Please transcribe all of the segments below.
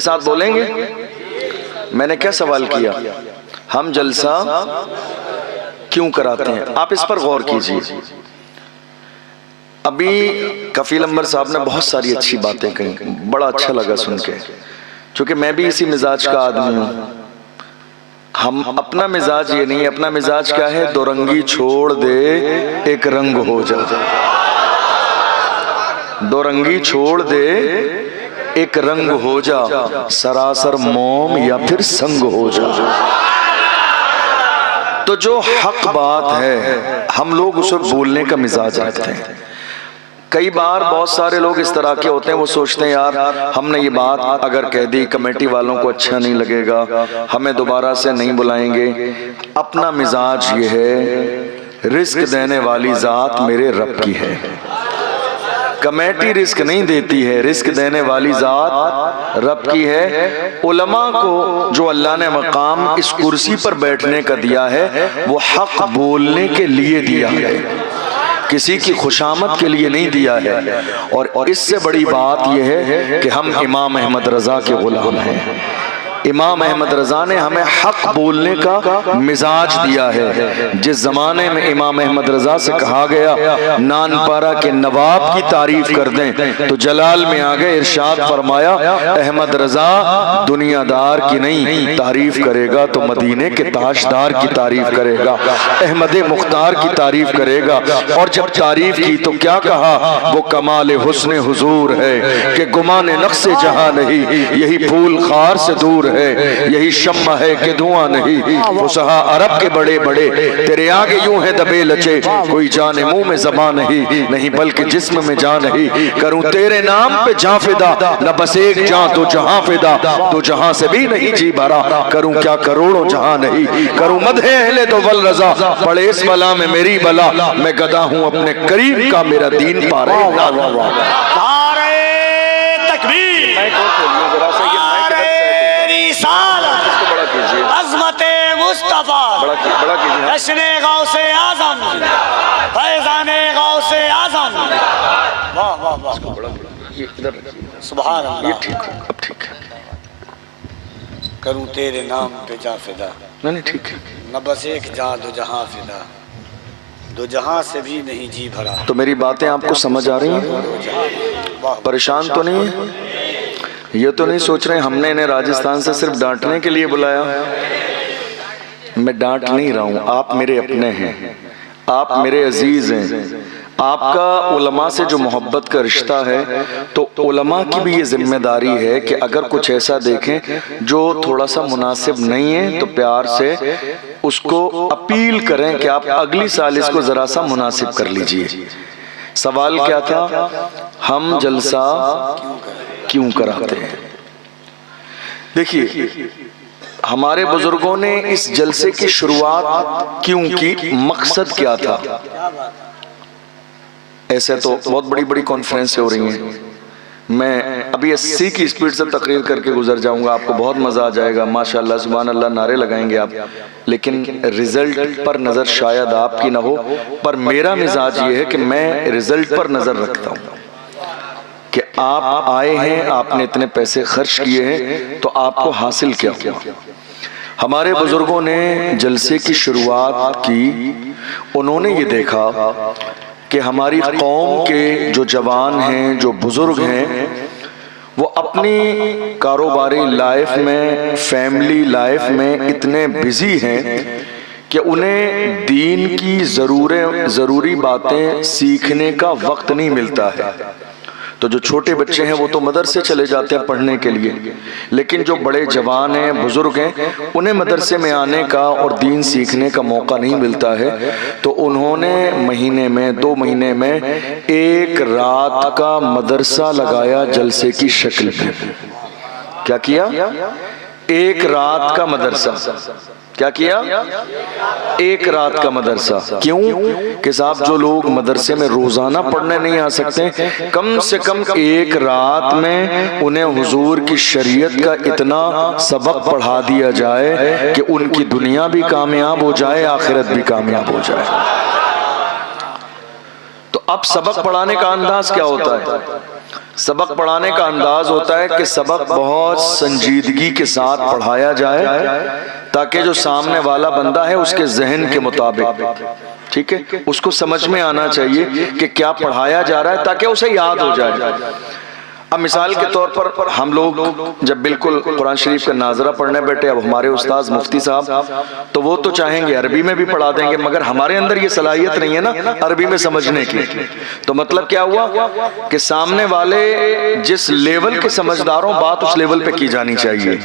ساتھ بولیں گے؟ میں نے کیا سوال کیا؟ ہم جلسہ کیوں کراتے ہیں؟ آپ اس پر غور کیجئے۔ ابھی کفیل انور صاحب نے بہت ساری اچھی باتیں کہیں، بڑا اچھا لگا سن کے، چونکہ میں بھی اسی مزاج کا آدمی ہوں۔ ہم اپنا مزاج یہ نہیں، اپنا مزاج کیا ہے؟ دو رنگی چھوڑ دے ایک رنگ ہو جا، دو رنگی چھوڑ دے ایک رنگ ہو جا، سراسر موم یا پھر سنگ ہو جا۔ تو جو حق بات ہے ہم لوگ اسے بولنے کا مزاج رکھتے ہیں۔ کئی بار بہت سارے لوگ اس طرح کے ہوتے ہیں، وہ سوچتے ہیں یار ہم نے یہ بات اگر کہہ دی کمیٹی والوں کو اچھا نہیں لگے گا، ہمیں دوبارہ سے نہیں بلائیں گے۔ اپنا مزاج یہ ہے، رزق دینے والی ذات میرے رب کی ہے، کمیٹی رزق نہیں دیتی ہے، رزق دینے والی ذات رب کی ہے۔ علماء کو جو اللہ نے مقام اس کرسی پر بیٹھنے کا دیا ہے وہ حق بولنے کے لیے دیا ہے، کسی کی خوشامد کے لیے نہیں دیا ہے۔ اور اس سے بڑی بات یہ ہے کہ ہم امام احمد رضا کے غلام ہیں۔ امام احمد رضا نے ہمیں حق بولنے کا مزاج دیا ہے۔ جس زمانے میں امام احمد رضا سے کہا گیا نان پارا کے نواب کی تعریف کر دیں تو جلال میں آگے ارشاد فرمایا احمد رضا دنیا دار کی نہیں تعریف کرے گا تو مدینے کے تاجدار کی تعریف کرے گا، احمد مختار کی تعریف کرے گا۔ اور جب تعریف کی تو کیا کہا؟ وہ کمال حسن حضور ہے کہ گمان نقص جہاں نہیں، یہی پھول خار سے دور ہے، یہی شمع ہے کہ دھواں نہیں۔ فصحا عرب کے بڑے بڑے تیرے آگے یوں ہیں دبے لچے، کوئی جان منہ میں زبان نہیں بلکہ جسم میں جان نہیں۔ کروں تیرے نام پہ جاں فدا، نہ بس ایک جاں تو جہاں فدا، تو جہاں سے بھی نہیں جی بھرا، کروں کیا کروڑوں جہاں نہیں۔ کروں مدح اہل تو ول رضا، پڑے اس بلا میں میری بلا، میں گدا ہوں اپنے کریم کا میرا دین پا رہے۔ نعرہ تکبیر، عظمت مصطفیٰ، جشن غوث اعظم، فیضان غوث اعظم۔ واہ واہ واہ، سبحان اللہ۔ یہ ٹھیک ہے، اب ٹھیک ہے، کروں تیرے نام پہ جاں فدا، نہیں ٹھیک ہے۔ نہ بس ایک جاں دو جہاں فدا، دو جہاں سے بھی نہیں جی بھرا۔ تو میری باتیں آپ کو سمجھ آ رہی ہیں؟ پریشان تو نہیں ہے؟ یہ تو نہیں سوچ رہے ہم نے انہیں راجستھان سے صرف ڈانٹنے کے لیے بلایا؟ میں ڈانٹ نہیں رہا ہوں، آپ میرے اپنے ہیں، آپ میرے عزیز ہیں۔ آپ کا علماء سے جو محبت کا رشتہ ہے تو علماء کی بھی یہ ذمہ داری ہے کہ اگر کچھ ایسا دیکھیں جو تھوڑا سا مناسب نہیں ہے تو پیار سے اس کو اپیل کریں کہ آپ اگلی سال اس کو ذرا سا مناسب کر لیجئے۔ سوال کیا تھا؟ ہم جلسہ کیوں کراتے ہیں؟ دیکھیے ہمارے بزرگوں نے اس جلسے کی شروعات کیوں کی، مقصد کیا تھا؟ ایسے تو بہت بڑی بڑی کانفرنسیں ہو رہی ہیں، میں ابھی 80 کی سپیڈ سے تقریر کر کے گزر جاؤں گا، آپ کو بہت مزہ آ جائے گا، ماشاءاللہ سبحان اللہ نعرے لگائیں گے آپ، لیکن رزلٹ پر نظر شاید آپ کی نہ ہو، پر میرا مزاج یہ ہے کہ میں رزلٹ پر نظر رکھتا ہوں کہ آپ آئے ہیں، آپ نے اتنے پیسے خرچ کیے ہیں تو آپ کو حاصل کیا ہوا۔ ہمارے بزرگوں نے جلسے کی شروعات کی، انہوں نے یہ دیکھا کہ ہماری قوم کے جو جوان ہیں، جو بزرگ ہیں، وہ اپنی کاروباری لائف میں، فیملی لائف میں اتنے بزی ہیں کہ انہیں دین کی ضروری باتیں سیکھنے کا وقت نہیں ملتا ہے۔ تو جو چھوٹے بچے ہیں وہ تو مدرسے چلے جاتے ہیں پڑھنے کے لیے، لیکن جو بڑے جوان ہیں، بزرگ ہیں، انہیں مدرسے میں آنے کا اور دین سیکھنے کا موقع نہیں ملتا ہے۔ تو انہوں نے مہینے میں 2 مہینے میں ایک رات کا مدرسہ لگایا جلسے کی شکل میں۔ کیا کیا؟ ایک رات کا مدرسہ۔ کیا کیا؟ ایک رات کا مدرسہ۔ کیوں کہ صاحب جو لوگ مدرسے میں روزانہ پڑھنے نہیں آ سکتے، کم سے کم ایک رات میں انہیں حضور کی شریعت کا اتنا سبق پڑھا دیا جائے کہ ان کی دنیا بھی کامیاب ہو جائے، آخرت بھی کامیاب ہو جائے۔ تو اب سبق پڑھانے کا انداز کیا ہوتا ہے؟ سبق پڑھانے کا انداز ہوتا ہے کہ سبق بہت سنجیدگی کے ساتھ پڑھایا جائے تاکہ جو سامنے والا بندہ ہے اس کے ذہن کے مطابق، ٹھیک ہے، اس کو سمجھ میں آنا چاہیے کہ کیا پڑھایا جا رہا ہے تاکہ اسے یاد ہو جائے۔ اب مثال کے طور پر ہم لوگ جب بالکل قرآن شریف کا ناظرہ پڑھنے بیٹھے، اب ہمارے استاذ مفتی صاحب تو وہ تو چاہیں گے عربی میں بھی پڑھا دیں گے، مگر ہمارے اندر یہ صلاحیت نہیں ہے نا عربی میں سمجھنے کی۔ تو مطلب کیا ہوا کہ سامنے والے جس لیول کے سمجھداروں، بات اس لیول پہ کی جانی چاہیے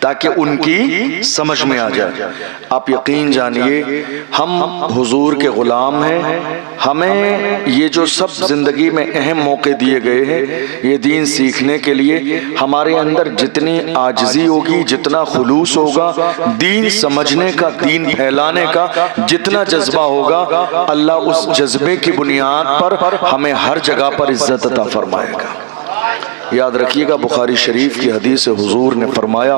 تاکہ ان کی سمجھ میں آ جائے۔ آپ یقین جانیے ہم حضور کے غلام ہیں، ہمیں یہ جو سب زندگی میں اہم موقع دیے گئے ہیں یہ دین سیکھنے کے لیے، ہمارے اندر جتنی عاجزی ہوگی، جتنا خلوص ہوگا، دین سمجھنے کا، دین پھیلانے کا جتنا جذبہ ہوگا، اللہ اس جذبے کی بنیاد پر ہمیں ہر جگہ پر عزت عطا فرمائے گا۔ یاد رکھیے گا بخاری شریف کی حدیث حضور نے فرمایا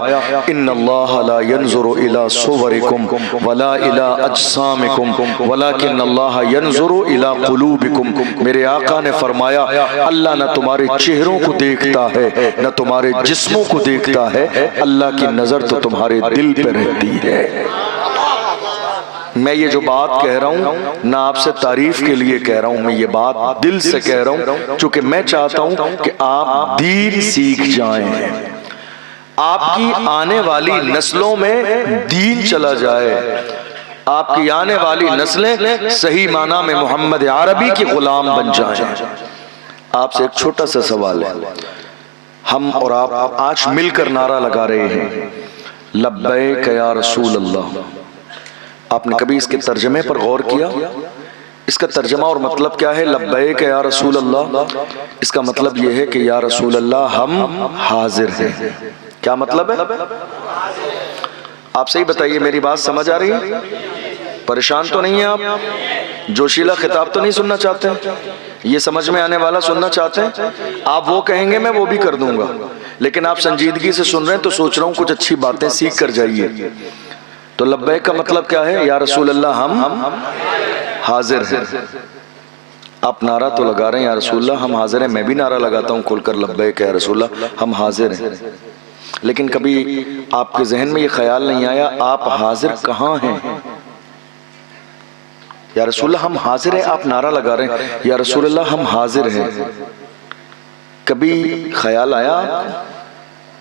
ان اللہ لا ينظر الى صورکم ولا الى اجسامکم ولکن اللہ ينظر الى قلوبکم۔ میرے آقا نے فرمایا اللہ نہ تمہارے چہروں کو دیکھتا ہے نہ تمہارے جسموں کو دیکھتا ہے، اللہ کی نظر تو تمہارے دل پہ رہتی ہے۔ میں یہ جو بات کہہ رہا ہوں نہ آپ سے تعریف کے لیے کہہ رہا ہوں، میں یہ بات دل سے کہہ رہا ہوں چونکہ میں چاہتا ہوں کہ آپ دین سیکھ جائیں، آپ کی آنے والی نسلوں میں دین چلا جائے، آپ کی آنے والی نسلیں صحیح معنی میں محمد عربی کی غلام بن جائیں۔ آپ سے ایک چھوٹا سا سوال ہے، ہم اور آپ آج مل کر نعرہ لگا رہے ہیں لبیک یا رسول اللہ۔ آپ نے کبھی اس کے ترجمے پر غور کیا؟ اس کا ترجمہ اور مطلب کیا ہے؟ لبیک یا رسول اللہ، اس کا مطلب یہ ہے کہ یا رسول اللہ ہم حاضر ہیں۔ کیا مطلب ہے؟ آپ صحیح بتائیے، میری بات سمجھ آ رہی ہے؟ پریشان تو نہیں ہیں آپ؟ جوشیلا خطاب تو نہیں سننا چاہتے ہیں؟ یہ سمجھ میں آنے والا سننا چاہتے ہیں؟ آپ وہ کہیں گے میں وہ بھی کر دوں گا، لیکن آپ سنجیدگی سے سن رہے ہیں تو سوچ رہا ہوں کچھ اچھی باتیں سیکھ کر جائیے۔ تو لبیک کا مطلب کیا ہے؟ یا رسول اللہ ہم حاضر ہیں۔ آپ نعرہ تو لگا رہے ہیں یا رسول اللہ ہم حاضر ہیں، میں بھی نعرہ لگاتا ہوں کھل کر لبیک یا رسول اللہ ہم حاضر ہیں، لیکن کبھی آپ کے ذہن میں یہ خیال نہیں آیا آپ حاضر کہاں ہیں؟ یا رسول اللہ ہم حاضر ہیں، آپ نعرہ لگا رہے ہیں یا رسول اللہ ہم حاضر ہیں، کبھی خیال آیا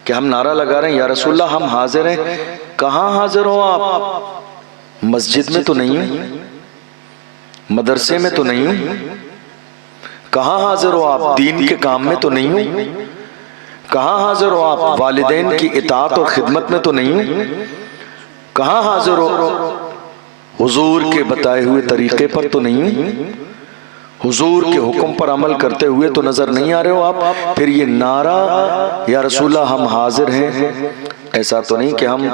کہ ہم نعرہ لگا رہے ہیں یا رسول اللہ ہم حاضر ہیں، کہاں حاضر ہو آپ؟ مسجد میں تو نہیں ہوں، مدرسے میں تو نہیں ہوں، کہاں حاضر ہو آپ؟ دین کے کام میں تو نہیں ہوں، کہاں حاضر ہو آپ؟ والدین کی اطاعت اور خدمت میں تو نہیں ہوں، کہاں حاضر ہو؟ حضور کے بتائے ہوئے طریقے پر تو نہیں ہوں، حضور کے حکم پر عمل کرتے ہوئے تو نظر نہیں آ رہے ہو آپ؟ پھر یہ نعرہ یا رسول اللہ ہم حاضر ہیں، ایسا تو نہیں کہ ہم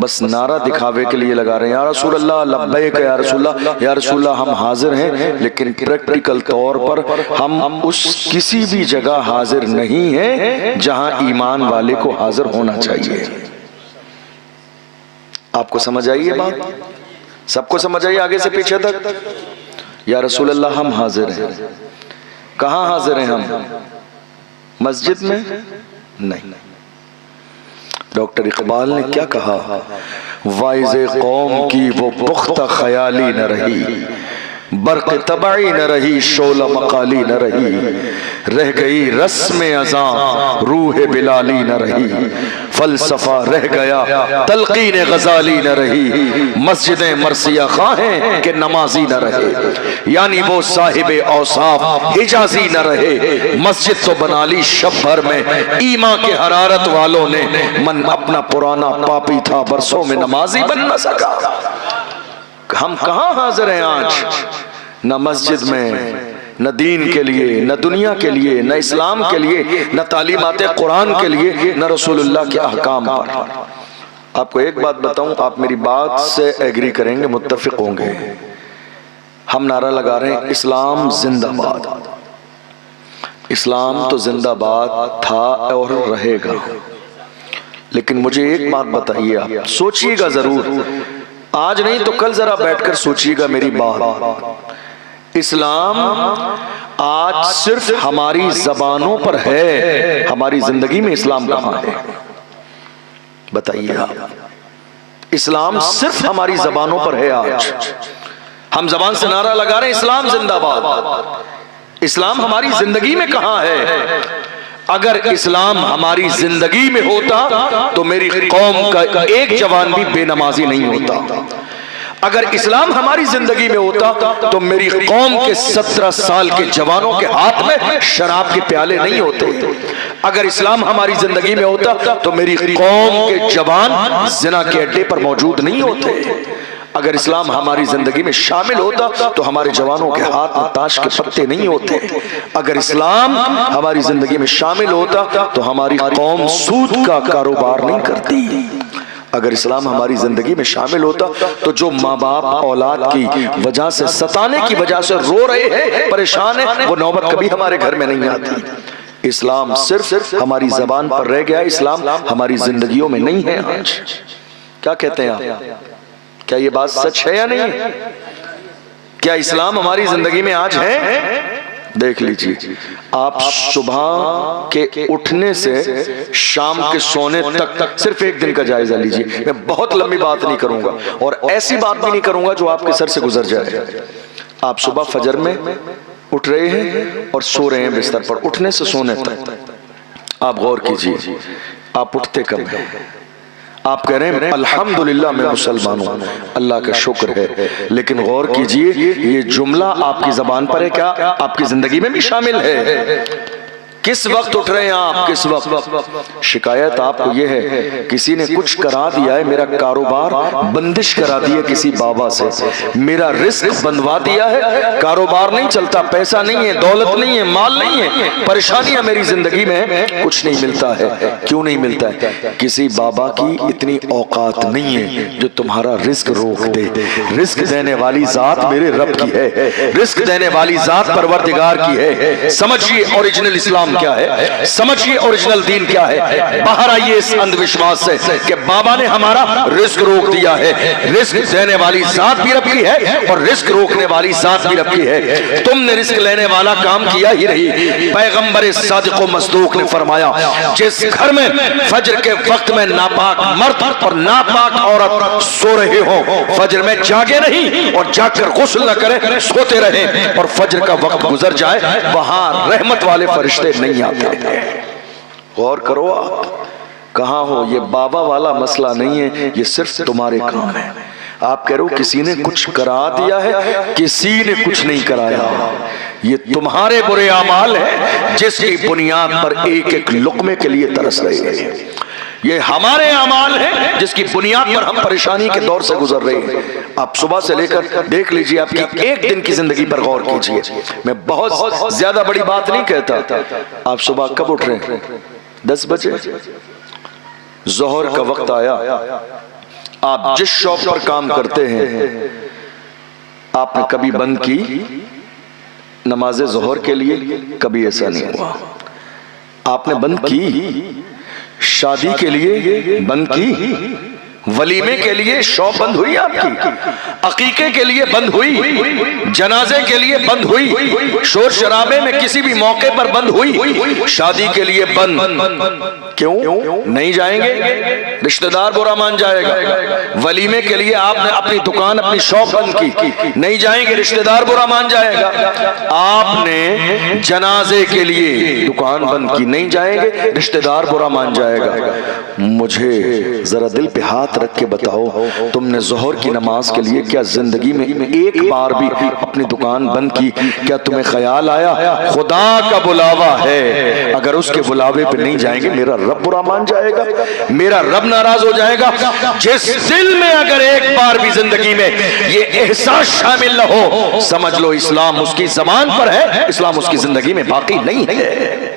بس نعرہ دکھاوے کے لیے لگا رہے ہیں یا رسول اللہ لبیک یا رسول اللہ یا رسول اللہ ہم حاضر ہیں، لیکن پریکٹیکل طور پر ہم اس کسی بھی جگہ حاضر نہیں ہیں جہاں ایمان والے کو حاضر ہونا چاہیے۔ آپ کو سمجھ آئی یہ بات؟ سب کو سمجھ آئی آگے سے پیچھے تک؟ یا رسول اللہ ہم حاضر ہیں، کہاں حاضر ہیں ہم؟ مسجد میں نہیں۔ ڈاکٹر اقبال نے کیا کہا؟ وائز قوم کی وہ پختہ خیالی نہ رہی، برق طبعی نہ رہی، شعلہ مقالی نہ رہی، رہ گئی رسم اذان روح بلالی نہ رہی، فلسفہ رہ گیا تلقین غزالی نہ رہی، مسجدیں مرثیہ خواہیں کہ نمازی نہ رہے، یعنی وہ صاحب اوصاف حجازی نہ رہے، مسجد تو بنا لی شب بھر میں ایمان کے حرارت والوں نے، من اپنا پرانا پاپی تھا برسوں میں نمازی بن نہ سکا۔ ہم کہاں حاضر ہیں آج؟ نہ مسجد میں، نہ دین کے لیے، نہ دنیا کے لیے، نہ اسلام کے لیے، نہ تعلیمات قرآن کے لیے، نہ رسول اللہ کے احکام پر۔ آپ کو ایک بات بتاؤں، آپ میری بات سے ایگری کریں گے، متفق ہوں گے۔ ہم نعرہ لگا رہے ہیں اسلام زندہ باد، اسلام تو زندہ باد تھا اور رہے گا، لیکن مجھے ایک بات بتائیے، آپ سوچئے گا ضرور، آج نہیں تو کل ذرا بیٹھ کر سوچئے گا میری بات۔ اسلام آج صرف ہماری زبانوں پر ہے، ہماری زندگی میں اسلام کہاں ہے؟ بتائیے آپ، اسلام صرف ہماری زبانوں پر ہے آج. ہم زبان سے نعرہ لگا رہے ہیں اسلام زندہ باد، اسلام ہماری زندگی میں کہاں ہے؟ اگر اسلام ہماری زندگی میں ہوتا تو میری قوم کا ایک جوان بھی بے نمازی نہیں ہوتا. اگر اسلام ہماری زندگی میں ہوتا تو میری قوم کے 17 سال کے جوانوں کے ہاتھ میں شراب کے پیالے نہیں ہوتے. اگر اسلام ہماری زندگی میں ہوتا تو میری قوم کے جوان زنا کے اڈے پر موجود نہیں ہوتے. اگر اسلام ہماری زندگی میں شامل ہوتا تو ہمارے جوانوں کے ہاتھ میں تاش کے پتے نہیں ہوتے. اگر اسلام ہماری زندگی میں شامل ہوتا تو ہماری قوم سود کا کاروبار نہیں کرتی. اگر اسلام ہماری زندگی میں شامل ہوتا تو جو ماں باپ اولاد کی وجہ سے ستانے کی وجہ سے رو رہے ہیں، پریشان ہیں، وہ نوبت کبھی ہمارے گھر میں نہیں آتی. اسلام صرف ہماری زبان پر رہ گیا، اسلام ہماری زندگیوں میں نہیں ہے آج. کیا کہتے ہیں آپ؟ کیا یہ بات سچ ہے یا نہیں؟ کیا اسلام ہماری زندگی میں آج ہے؟ دیکھ لیجیے، آپ صبح کے اٹھنے سے شام کے سونے تک صرف ایک دن کا جائزہ لیجیے. میں بہت لمبی بات نہیں کروں گا اور ایسی بات بھی نہیں کروں گا جو آپ کے سر سے گزر جائے. آپ صبح فجر میں اٹھ رہے ہیں اور سو رہے ہیں بستر پر، اٹھنے سے سونے تک آپ غور کیجیے، آپ اٹھتے کب ہیں؟ آپ کہہ رہے ہیں الحمدللہ میں مسلمان ہوں، اللہ کا شکر ہے، لیکن غور کیجئے یہ جملہ آپ کی زبان پر ہے کیا آپ کی زندگی میں بھی شامل ہے؟ کس وقت اٹھ رہے ہیں آپ؟ کس وقت؟ شکایت آپ کو یہ ہے کسی نے کچھ کرا دیا ہے، میرا کاروبار بندش کرا دیا کسی بابا سے، میرا رزق بندوا دیا ہے، کاروبار نہیں چلتا، پیسہ نہیں ہے، دولت نہیں ہے، مال نہیں ہے، پریشانیاں میری زندگی میں کچھ نہیں ملتا ہے. کیوں نہیں ملتا ہے؟ کسی بابا کی اتنی اوقات نہیں ہے جو تمہارا رزق روک دے. رزق دینے والی ذات میرے رب کی ہے، رزق دینے والی ذات پروردگار کی ہے. سمجھیے اوریجنل اسلام کیا ہے، سمجھیے اوریجنل دین کیا ہے. باہر آئیے اس اندھ وشواس سے کہ بابا نے ہمارا رزق روک دیا ہے. رزق دینے والی ذات بھی رب کی ہے اور رزق روکنے والی ذات بھی رب کی ہے. تم نے رزق لینے والا کام کیا ہی نہیں. پیغمبر صادق و مصدوق نے فرمایا جس گھر میں فجر کے وقت میں ناپاک مرد اور ناپاک عورت سو رہے ہوں، فجر میں جاگے نہیں اور جاگ کر غسل نہ کریں، سوتے رہیں اور فجر کا وقت گزر جائے، وہاں رحمت والے فرشتے نہیں آتے. غور کرو آپ کہاں ہو. یہ بابا والا مسئلہ نہیں ہے، یہ صرف تمہارے کام ہے. آپ کہہ رہے ہو کسی نے کچھ کرا دیا ہے، کسی نے کچھ نہیں کرایا. یہ تمہارے برے اعمال ہیں جس کی بنیاد پر ایک ایک لقمے کے لیے ترس رہے ہیں. یہ ہمارے اعمال ہیں جس کی بنیاد پر ہم پریشانی کے دور سے گزر رہے ہیں. آپ صبح سے لے کر دیکھ لیجئے آپ کی ایک دن کی زندگی پر غور کیجئے. میں بہت زیادہ بڑی بات نہیں کہتا. آپ صبح کب اٹھ رہے ہیں؟ 10 بجے. ظہر کا وقت آیا، آپ جس شاپ پر کام کرتے ہیں آپ نے کبھی بند کی نماز ظہر کے لیے؟ کبھی ایسا نہیں ہوا. آپ نے بند کی شادی کے لیے؟ بند کی. ولیمے کے لیے شاپ بند ہوئی آپ کی؟ عقیقے کے لیے بند ہوئی؟ جنازے کے لیے بند ہوئی؟ شور شرابے میں کسی بھی موقع پر بند ہوئی؟ شادی کے لیے بند. کیوں نہیں جائیں گے؟ رشتہ دار برا مان جائے گا. ولیمے کے لیے آپ نے اپنی دکان اپنی شاپ بند کی، نہیں جائیں گے، رشتہ دار برا مان جائے گا. آپ نے جنازے کے لیے دکان بند کی، نہیں جائیں گے، رشتہ دار برا مان جائے گا. مجھے ذرا دل پہ ہاتھ رکھ کے بتاؤ، تم نے ظہر کی نماز کے لیے کیا زندگی میں ایک بار بھی اپنی دکان بند کی؟ کیا تمہیں خیال آیا خدا کا بلاوا ہے، اگر اس کے بلاوے پہ نہیں جائیں گے میرا رب برا مان جائے گا، میرا رب ناراض ہو جائے گا؟ جس دل میں اگر ایک بار بھی زندگی میں یہ احساس شامل نہ ہو، سمجھ لو اسلام اس کی زبان پر ہے، اسلام اس کی زندگی میں باقی نہیں ہے.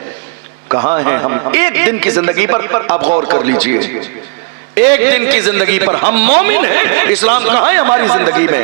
کہاں ہیں ہم؟ ایک دن کی زندگی پر آپ غور کر لیجئے. ایک دن کی زندگی پر ہم مومن ہیں، اسلام کہاں ہے ہماری زندگی میں؟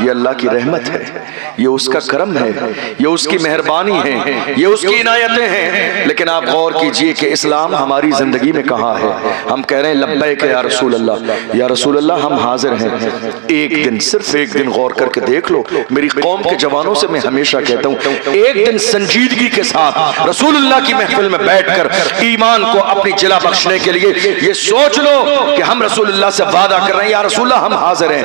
یہ اللہ کی رحمت ہے، یہ اس کا کرم ہے، یہ اس کی مہربانی ہے، یہ اس کی عنایتیں ہیں۔ لیکن آپ غور کیجئے کہ اسلام ہماری زندگی میں کہاں ہے؟ ہم کہہ رہے ہیں لبیک یا رسول اللہ، یا رسول اللہ ہم حاضر ہیں۔ ایک دن، صرف ایک دن غور کر کے دیکھ لو، میری قوم کے جوانوں سے میں ہمیشہ کہتا ہوں، ایک دن سنجیدگی کے ساتھ رسول اللہ کی محفل میں بیٹھ کر ایمان کو اپنی جلا بخشنے کے لیے یہ سوچ لو کہ ہم رسول اللہ سے وعدہ کر رہے ہیں، یا رسول اللہ ہم حاضر ہیں۔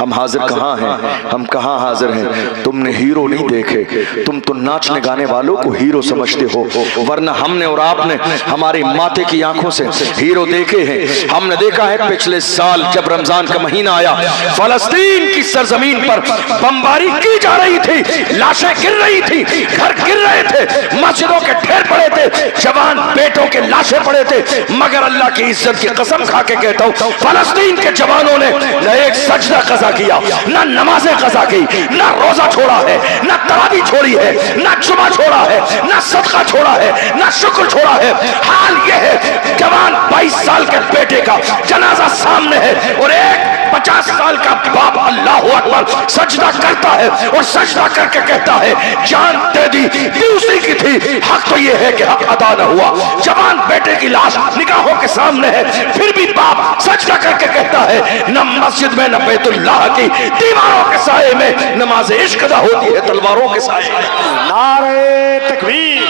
ہم حاضر کہاں ہیں؟ ہم کہاں حاضر ہیں؟ تم نے ہیرو نہیں دیکھے، تم تو ناچنے گانے والوں کو ہیرو سمجھتے ہو، ورنہ ہم نے اور آپ نے ہماری ماتے کی آنکھوں سے ہیرو دیکھے ہیں۔ ہم نے دیکھا ہے پچھلے سال جب رمضان کا مہینہ آیا، فلسطین کی سرزمین پر بمباری کی جا رہی تھی، لاشیں گر رہی تھی، گھر گر رہے تھے، مسجدوں کے ڈھیر پڑے تھے، جوان بیٹوں کے لاشیں پڑے تھے، مگر اللہ کی عزت کی قسم کھا کے کہتا ہوں فلسطین کے جوانوں نے نہ ایک سجدہ قضا کیا، نہ نمازیں قضا کی، نہ روزہ چھوڑا ہے، نہ تراویح چھوڑی ہے، نہ جمعہ چھوڑا ہے، نہ صدقہ چھوڑا ہے، نہ شکر چھوڑا ہے۔ حال یہ ہے جوان 22 سال کے بیٹے کا جنازہ سامنے ہے اور ایک 50 سال کا باپ اللہ اکبر سجدہ کرتا ہے اور سجدہ کر کے کہتا ہے جان دے دی اسی کی تھی، حق تو یہ ہے کہ حق ادا نہ ہوا۔ جوان بیٹے کی لاش نگاہوں کے سامنے ہے، پھر بھی باپ سجدہ کر کے کہتا ہے نہ مسجد میں نہ بیت اللہ کی دیواروں کے سائے میں نماز عشق ادا ہوتی ہے، تلواروں کے سائے میں۔ نعرہ تکبیر،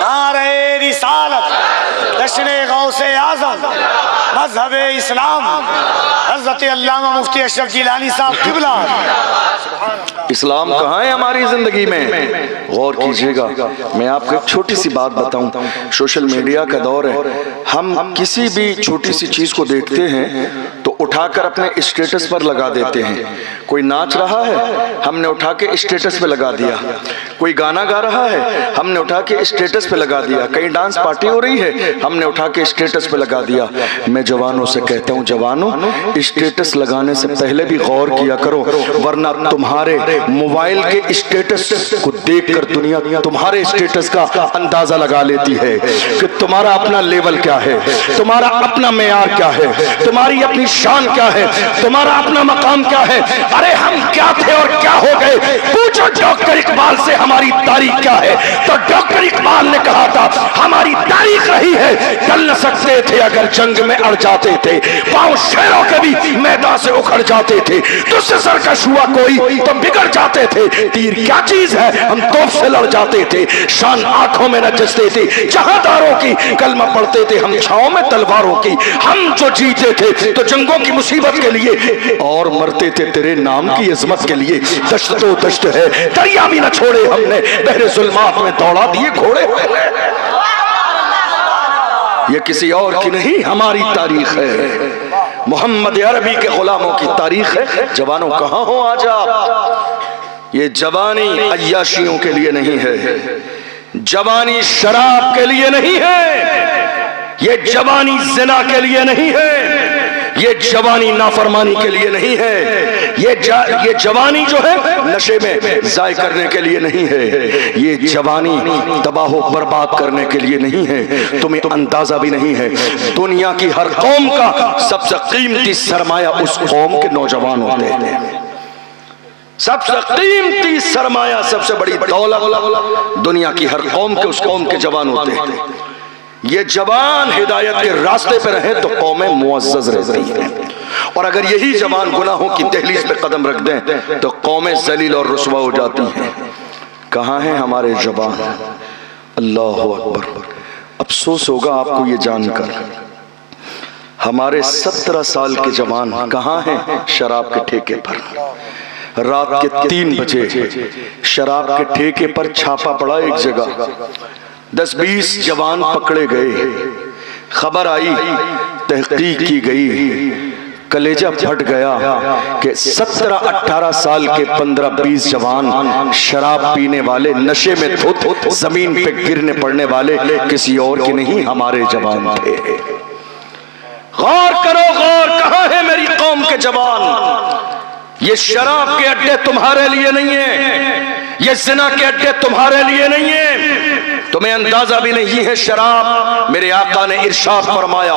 نعرہ رسالت، جشن غوث اعظم، مذہب اسلام، حضرت علامہ مفتی اشرف جیلانی صاحب قبلہ۔ اسلام کہاں ہے ہماری زندگی میں؟ غور کیجئے گا، میں آپ کو ایک چھوٹی سی بات بتاؤں، سوشل میڈیا کا دور ہے، ہم کسی بھی چھوٹی سی چیز کو دیکھتے ہیں تو اٹھا کر اپنے اسٹیٹس پر لگا دیتے ہیں۔ کوئی ناچ رہا ہے، ہم نے اٹھا کے اسٹیٹس پہ لگا دیا، کوئی گانا گا رہا ہے، ہم نے اٹھا کے اسٹیٹس پہ لگا دیا، کہیں ڈانس پارٹی ہو رہی ہے، ہم نے اٹھا کے اسٹیٹس پہ لگا دیا۔ میں جوانوں سے کہتا ہوں جوانوں، اسٹیٹس لگانے سے پہلے بھی غور کیا کرو، ورنہ تمہارے موبائل کے اسٹیٹس کو دیکھ کر دنیا تمہارے اسٹیٹس کا اندازہ لگا لیتی ہے کہ تمہارا اپنا لیول کیا ہے، تمہارا اپنا معیار کیا ہے، تمہاری اپنی شان کیا ہے، تمہارا اپنا مقام کیا ہے۔ ارے ہم کیا تھے اور کیا ہو گئے؟ پوچھو ڈاکٹر اقبال سے ہماری تاریخ کیا ہے، تو ڈاکٹر اقبال نے کہا تھا ہماری تاریخ رہی ہے ٹل نہ سکتے تھے اگر جنگ میں اڑ جاتے تھے، پاؤں شیروں کے بھی میدان سے اکھڑ جاتے تھے، تجھ سے سرکش ہوا کوئی تو بگڑ جاتے تھے، تیر کیا چیز ہے ہم توپ سے لڑ جاتے تھے، شان آنکھوں میں نہ جچتے تھے جہاں داروں کی، کلمہ پڑھتے تھے ہم چھاؤں میں تلواروں کی، ہم جو جیتے تھے تو جنگوں کی مصیبت کے لیے اور مرتے تھے تیرے نام کی عظمت کے لیے۔ دشت و دشت ہے دریا بھی نہ چھوڑے ہم نے، بحر ظلمات میں دوڑا دیے گھوڑے۔ یہ کسی اور کی نہیں ہماری تاریخ ہے، محمد عربی کے غلاموں کی تاریخ ہے۔ جوانوں کہاں ہو آج آپ؟ یہ جوانی عیاشیوں کے لیے نہیں ہے، جوانی شراب کے لیے نہیں ہے، یہ جوانی زنا کے لیے نہیں ہے، یہ جوانی نافرمانی کے لیے نہیں ہے، یہ جوانی جو ہے نشے میں ضائع کرنے کے لیے نہیں ہے، یہ جوانی تباہ و برباد کرنے کے لیے نہیں ہے۔ تمہیں اندازہ بھی نہیں ہے، دنیا کی ہر قوم کا سب سے قیمتی سرمایہ اس قوم کے نوجوان ہوتے ہیں، سب سے قیمتی سرمایہ، سب سے بڑی دولت دنیا کی ہر قوم کے اس قوم کے جوان ہوتے ہیں۔ یہ جوان ہدایت کے راستے پہ رہیں تو قومیں معزز رہتی ہیں، اور اگر یہی جوان گناہوں کی دہلیز پہ قدم رکھ دیں تو قومیں ذلیل اور رسوا ہو جاتی ہیں۔ کہاں ہیں ہمارے جوان؟ اللہ اکبر! افسوس ہوگا آپ کو یہ جان کر، ہمارے 17 سال کے جوان کہاں ہیں؟ شراب کے ٹھیکے پر رات کے 3 بجے شراب کے ٹھیکے پر چھاپا پڑا ایک جگہ، 10-20 جوان پکڑے گئے، خبر آئی، تحقیق کی گئی، کلیجہ پھٹ گیا کہ 17-18 سال کے 15-20 جوان شراب پینے والے، نشے میں دھت زمین پہ گرنے پڑنے والے کسی اور کے نہیں ہمارے جوان تھے۔ غور کرو غور، کہاں ہے میری قوم کے جوان؟ یہ شراب کے اڈے تمہارے لیے نہیں ہیں، یہ زنا کے اڈے تمہارے لیے نہیں ہیں، تمہیں اندازہ بھی نہیں ہے شراب، میرے آقا نے ارشاد فرمایا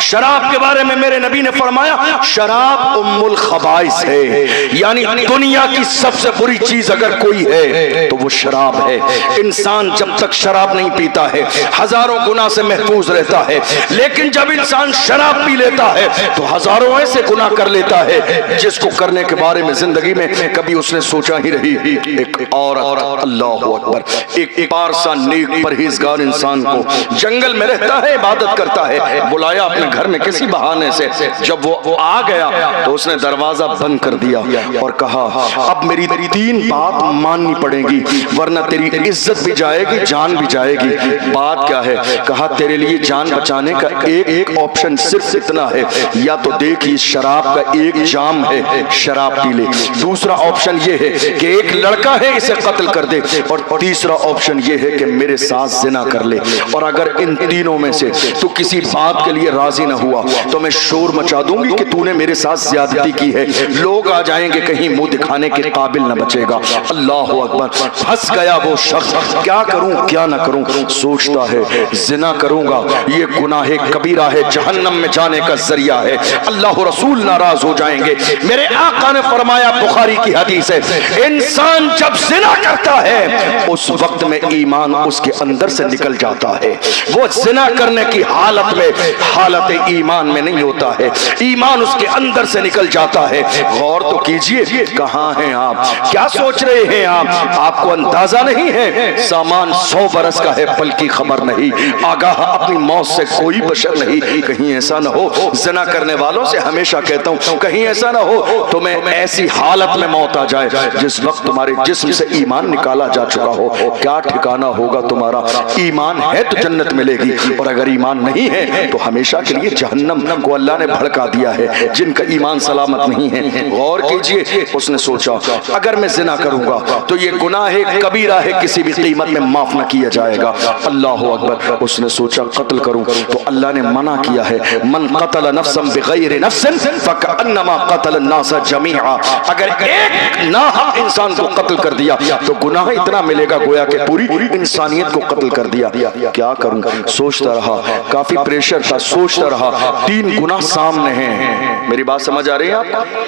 شراب کے بارے میں، میرے نبی نے فرمایا شراب ام الخبائث ہے، یعنی دنیا کی سب سے بری چیز اگر کوئی ہے تو وہ شراب ہے۔ انسان جب تک شراب نہیں پیتا ہے ہزاروں گناہ سے محفوظ رہتا ہے، لیکن جب انسان شراب پی لیتا ہے تو ہزاروں ایسے گناہ کر لیتا ہے جس کو کرنے کے بارے میں زندگی میں کبھی اس نے سوچا ہی نہیں۔ ایک عورت، اللہ اکبر، ایک پارسا نیک پرہیزگار انسان کو جنگل میں رہتا ہے، عبادت کرتا ہے، بلایا اپنے گھر میں کسی بہانے سے، جب وہ آ گیا تو اس نے دروازہ بند کر دیا اور کہا اب میری 3 بات ماننی پڑیں گی ورنہ تیری عزت بھی جائے گی، جان بھی جائے گی۔ بات کیا ہے؟ کہا تیرے لیے جان بچانے کا ایک آپشن صرف اتنا ہے، یا تو دیکھ اس شراب کا ایک جام ہے، شراب پی لے، دوسرا آپشن یہ ہے کہ ایک لڑکا ہے اسے قتل کر دے، اور تیسرا آپشن یہ ہے کہ میرے ساتھ زنا کر لے۔ اور اگر ان تینوں میں سے تو کسی بات کے لیے راضی نہ ہوا تو میں شور مچا دوں گی کہ تو نے میرے ساتھ زیادتی کی ہے، لوگ آ جائیں گے، کہیں منہ دکھانے کے قابل نہ بچے گا۔ اللہ اکبر، پھنس گیا وہ شخص، کیا کروں کیا نہ کروں، سوچتا ہے زنا کروں گا یہ گناہ کبیرہ ہے، جہنم میں جانے کا ذریعہ ہے، اللہ رسول ناراض ہو جائیں گے۔ میرے آقا نے فرمایا، بخاری کی حدیث ہے، انسان جب زنا کرتا ہے اس وقت میں ایمان اس کے اندر سے نکل جاتا ہے، وہ زنا کرنے کی حالت میں حالت ایمان میں نہیں ہوتا ہے، ایمان اس کے اندر سے نکل جاتا ہے۔ غور تو کیجئے، کہاں ہیں آپ؟ کیا سوچ رہے ہیں آپ کو اندازہ نہیں ہے سامان 100 برس کا ہے پل کی خبر نہیں، آگاہ اپنی موت سے کوئی بشر نہیں۔ کہیں ایسا نہ ہو، زنا کرنے والوں سے ہمیشہ کہتا ہوں کہیں ایسا نہ ہو تمہیں ایسی حالت میں موت آ جائے جس وقت تمہارے جسم سے ایمان نکالا جا چکا ہو، کیا ٹھکانہ ہوگا تمہارا؟ ایمان ہے تو جنت ملے گی، اور اگر ایمان نہیں ہے تو ہمیشہ کے لیے جہنم کو اللہ نے بھڑکا دیا ہے جن کا ایمان سلامت نہیں ہے۔ غور کیجئے، اس نے سوچا اگر میں زنا کروں گا تو یہ گناہ کبیرہ ہے، کسی بھی قیمت میں معاف نہ کیا جائے گا۔ اللہ اکبر، اس نے سوچا قتل کروں تو اللہ نے منع کیا ہے، من قتل نفسا بغیر نفس فکأنما قتل الناس جميعا، اگر ایک ناحق انسان کو قتل کر دیا تو گناہ اتنا ملے گا گویا کہ پوری انسانیت کو قتل کر دیا۔ کیا کروں؟ سوچتا رہا، کافی پریشر تھا، سوچتا رہا، 3 گناہ سامنے ہیں، میری بات سمجھ آ رہی ہے آپ کو؟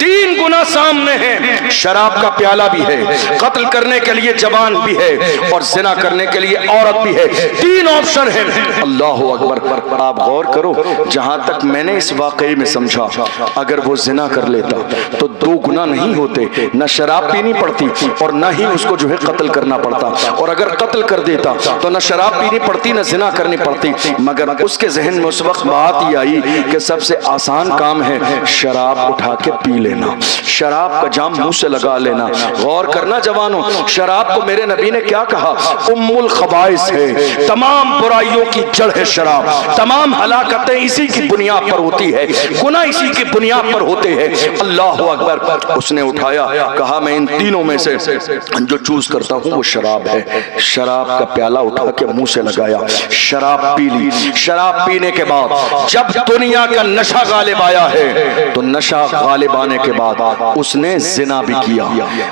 3 گناہ سامنے ہیں، شراب کا پیالہ بھی ہے، قتل کرنے کے لیے جوان بھی ہے، اور زنا کرنے کے لیے عورت بھی ہے، 3 آپشن ہیں۔ اللہ اکبر، آپ غور کرو، جہاں تک میں نے اس واقعے میں سمجھا اگر وہ زنا کر لیتا تو 2 گناہ نہیں ہوتے، نہ شراب پینی پڑتی اور نہ ہی اس کو جو ہے قتل کرنا پڑتا، اور اگر قتل کر دیتا تو نہ شراب پینی پڑتی نہ زنا کرنی پڑتی، مگر اس کے ذہن میں اس وقت بات یہ آئی کہ سب سے آسان کام ہے شراب اٹھا کے پی لینا، شراب کا جام منہ سے لگا لینا۔ غور کرنا جوانوں، شراب کو میرے نبی نے کیا کہا؟ ام الخبائث ہے، تمام برائیوں کی جڑ ہے شراب، تمام ہلاکتیں اسی کی بنیاد پر ہوتی ہے، گناہ اسی کی بنیاد پر ہوتے ہیں۔ اللہ اکبر، اس نے اٹھایا، کہا میں ان تینوں میں سے جو چوز کرتا ہوں وہ شراب ہے۔ شراب کا پیالہ اٹھا کے منہ سے لگایا، شراب پی لی۔ شراب پینے کے بعد جب دنیا کا نشہ غالب آیا ہے تو نشہ غالب آنے کے بعد اس نے زنا بھی کیا،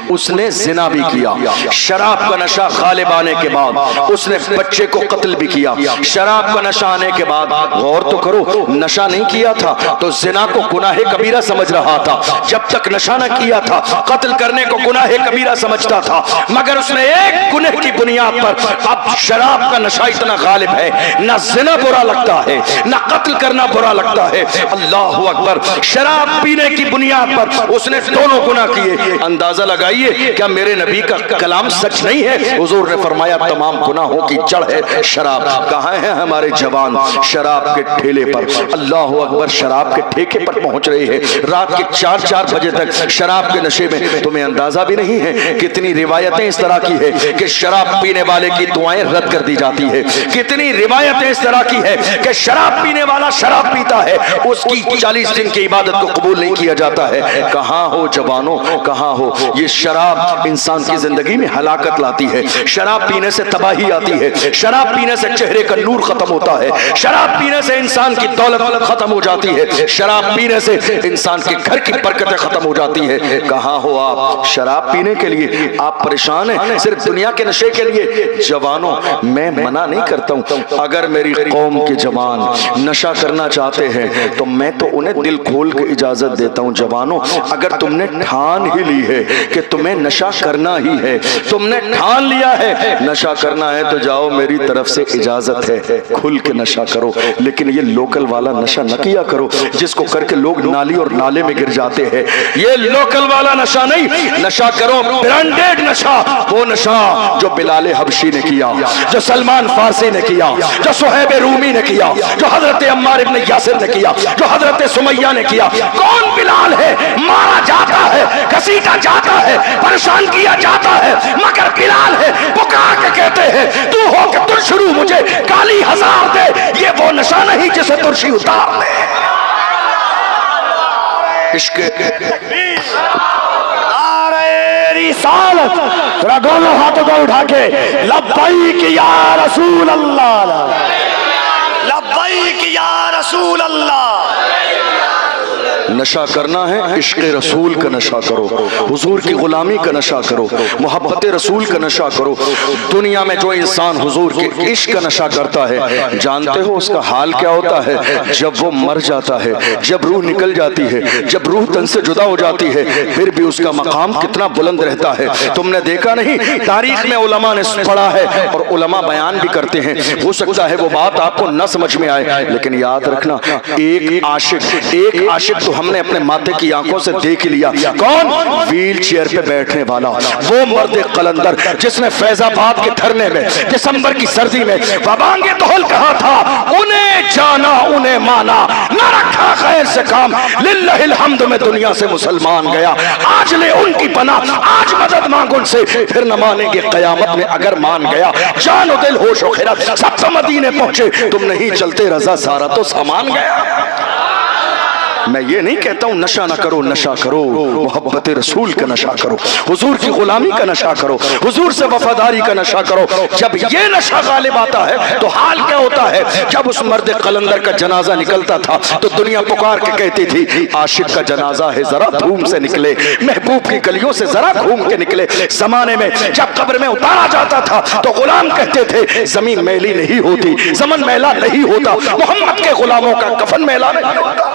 اس نے زنا بھی کیا۔ شراب کا نشہ غالب آنے کے بعد اس نے بچے کو قتل بھی کیا۔ شراب کا نشہ آنے کے بعد، غور تو کرو، نشہ نہیں کیا تھا تو زنا کو گناہ کبیرہ سمجھ رہا تھا، جب تک نشہ نہ کیا تھا قتل کرنے کو گناہ کبیرہ سمجھتا تھا، مگر اس نے ایک گناہ کی بنیاد پر، اب شراب کا نشہ اتنا غالب ہے، نہ زنا برا لگتا ہے نہ قتل کرنا برا لگتا ہے۔ اللہ اکبر، شراب پینے کی بنیاد پر اس نے دونوں گناہ کیے۔ اندازہ لگائیے کیا میرے نبی کا کلام سچ نہیں ہے؟ حضور نے فرمایا تمام گناہوں کی جڑ ہے شراب۔ کہاں ہیں ہمارے جوان شراب کے ٹھیلے پر؟ اللہ اکبر، شراب کے ٹھیکے پر پہنچ رہے ہیں، رات کے 4 بجے تک شراب کے نشے میں۔ تمہیں اندازہ بھی نہیں ہے کتنی روایتیں اس طرح کی ہے کہ شراب پینے والے کی دعائیں رد کر دی جاتی ہے، کتنی روایتیں اس طرح کی ہے کہ شراب پینے والا شراب پیتا ہے اس کی 40 دن کی عبادت کو قبول نہیں کیا جاتا ہے۔ ہے کہاں ہو جوانوں کہاں ہو؟ یہ شراب انسان کی زندگی میں ہلاکت لاتی ہے، شراب پینے سے تباہی آتی ہے، شراب پینے سے چہرے کا نور ختم ہوتا ہے، شراب پینے سے انسان کی دولت ختم ہو جاتی ہے، شراب پینے سے انسان کے گھر کی برکتیں ختم ہو جاتی ہے۔ کہاں ہو آپ؟ شراب پینے کے لیے آپ پریشان ہیں صرف دنیا کے نشے کے لیے؟ جوانوں میں منع نہیں کرتا ہوں، اگر میری قوم کے جوان نشہ کرنا چاہتے ہیں تو میں تو انہیں دل کھول کے اجازت دیتا ہوں۔ جوانوں اگر تم نے ٹھان ہی لی ہے کہ تمہیں نشہ کرنا ہی ہے، تم نے ٹھان لیا ہے نشہ کرنا ہے، تو جاؤ میری طرف سے اجازت ہے، کھل کے نشہ کرو، لیکن یہ لوکل والا نشہ نہ کیا کرو جس کو کر کے لوگ نالی اور نالے میں گر جاتے ہیں۔ یہ لوکل والا نشہ نہیں، نشہ کرو برانڈیڈ نشہ، وہ نشہ جو بلال حبشی نے کیا، جو سلمان فارسی نے کیا، جو صہیب رومی نے کیا، جو حضرت عمار ابن یاسر نے کیا، جو حضرت سمیہ نے کیا۔ کون بلال ہے؟ مارا جاتا ہے، گھسیٹا جاتا ہے، پریشان کیا جاتا ہے، مگر بلال ہے پکار کے کہتے ہیں تو ہو کہ ترشرو مجھے کالی ہزار دے۔ یہ وہ نشہ نہیں جسے ترشی اتار دے۔ عشق رسالت، ذرا دونوں ہاتھوں کو اٹھا کے لبیک یا رسول اللہ، لبیک یا رسول اللہ۔ نشہ کرنا ہے عشق رسول کا نشہ کرو، حضور کی غلامی کا نشہ کرو، محبت رسول کا نشہ کرو۔ دنیا میں جو انسان حضور کے عشق کا نشہ کرتا ہے جانتے ہو اس کا حال کیا ہوتا ہے؟ جب وہ مر جاتا ہے، جب روح نکل جاتی ہے، جب روح تن سے جدا ہو جاتی ہے، پھر بھی اس کا مقام کتنا بلند رہتا ہے۔ تم نے دیکھا نہیں تاریخ میں علماء نے پڑھا ہے اور علماء بیان بھی کرتے ہیں، ہو سکتا ہے وہ بات آپ کو نہ سمجھ میں آئے، لیکن یاد رکھنا ایک عاشق تو ہم نے اپنے ماتھے کی آنکھوں سے دیکھ لیا۔ کون؟ ویل چیئر پہ بیٹھنے والا وہ مرد قلندر جس نے فیض آباد کے دھرنے میں دسمبر کی سردی میں وبانگ دہل کہا تھا، انہیں جانا انہیں مانا، نہ رکھا خیر سے کام، للہ الحمد میں دنیا سے مسلمان گیا۔ آج لے ان کی پناہ، آج مدد مانگ ان سے، پھر نہ مانیں گے قیامت میں اگر مان گیا۔ جان و دل ہوش و خرد سب سے مدینے پہنچے، تم نہیں چلتے رضا سارا تو سامان گیا۔ میں یہ نہیں کہتا ہوں نشہ نہ کرو، نشہ کرو، محبت رسول کا نشہ کرو، حضور کی غلامی کا نشہ کرو، حضور سے وفاداری کا نشہ کرو۔ جب یہ نشہ غالب آتا ہے تو حال کیا ہوتا ہے؟ جب اس مرد قلندر کا جنازہ نکلتا تھا تو دنیا پکار کے کہتی تھی عاشق کا جنازہ ہے ذرا دھوم سے نکلے، محبوب کی گلیوں سے ذرا گھوم کے نکلے۔ زمانے میں جب قبر میں اتارا جاتا تھا تو غلام کہتے تھے زمین میلی نہیں ہوتی، زمن میلا نہیں ہوتا، محمد کے غلاموں کا کفن میلا نہیں ہوتا۔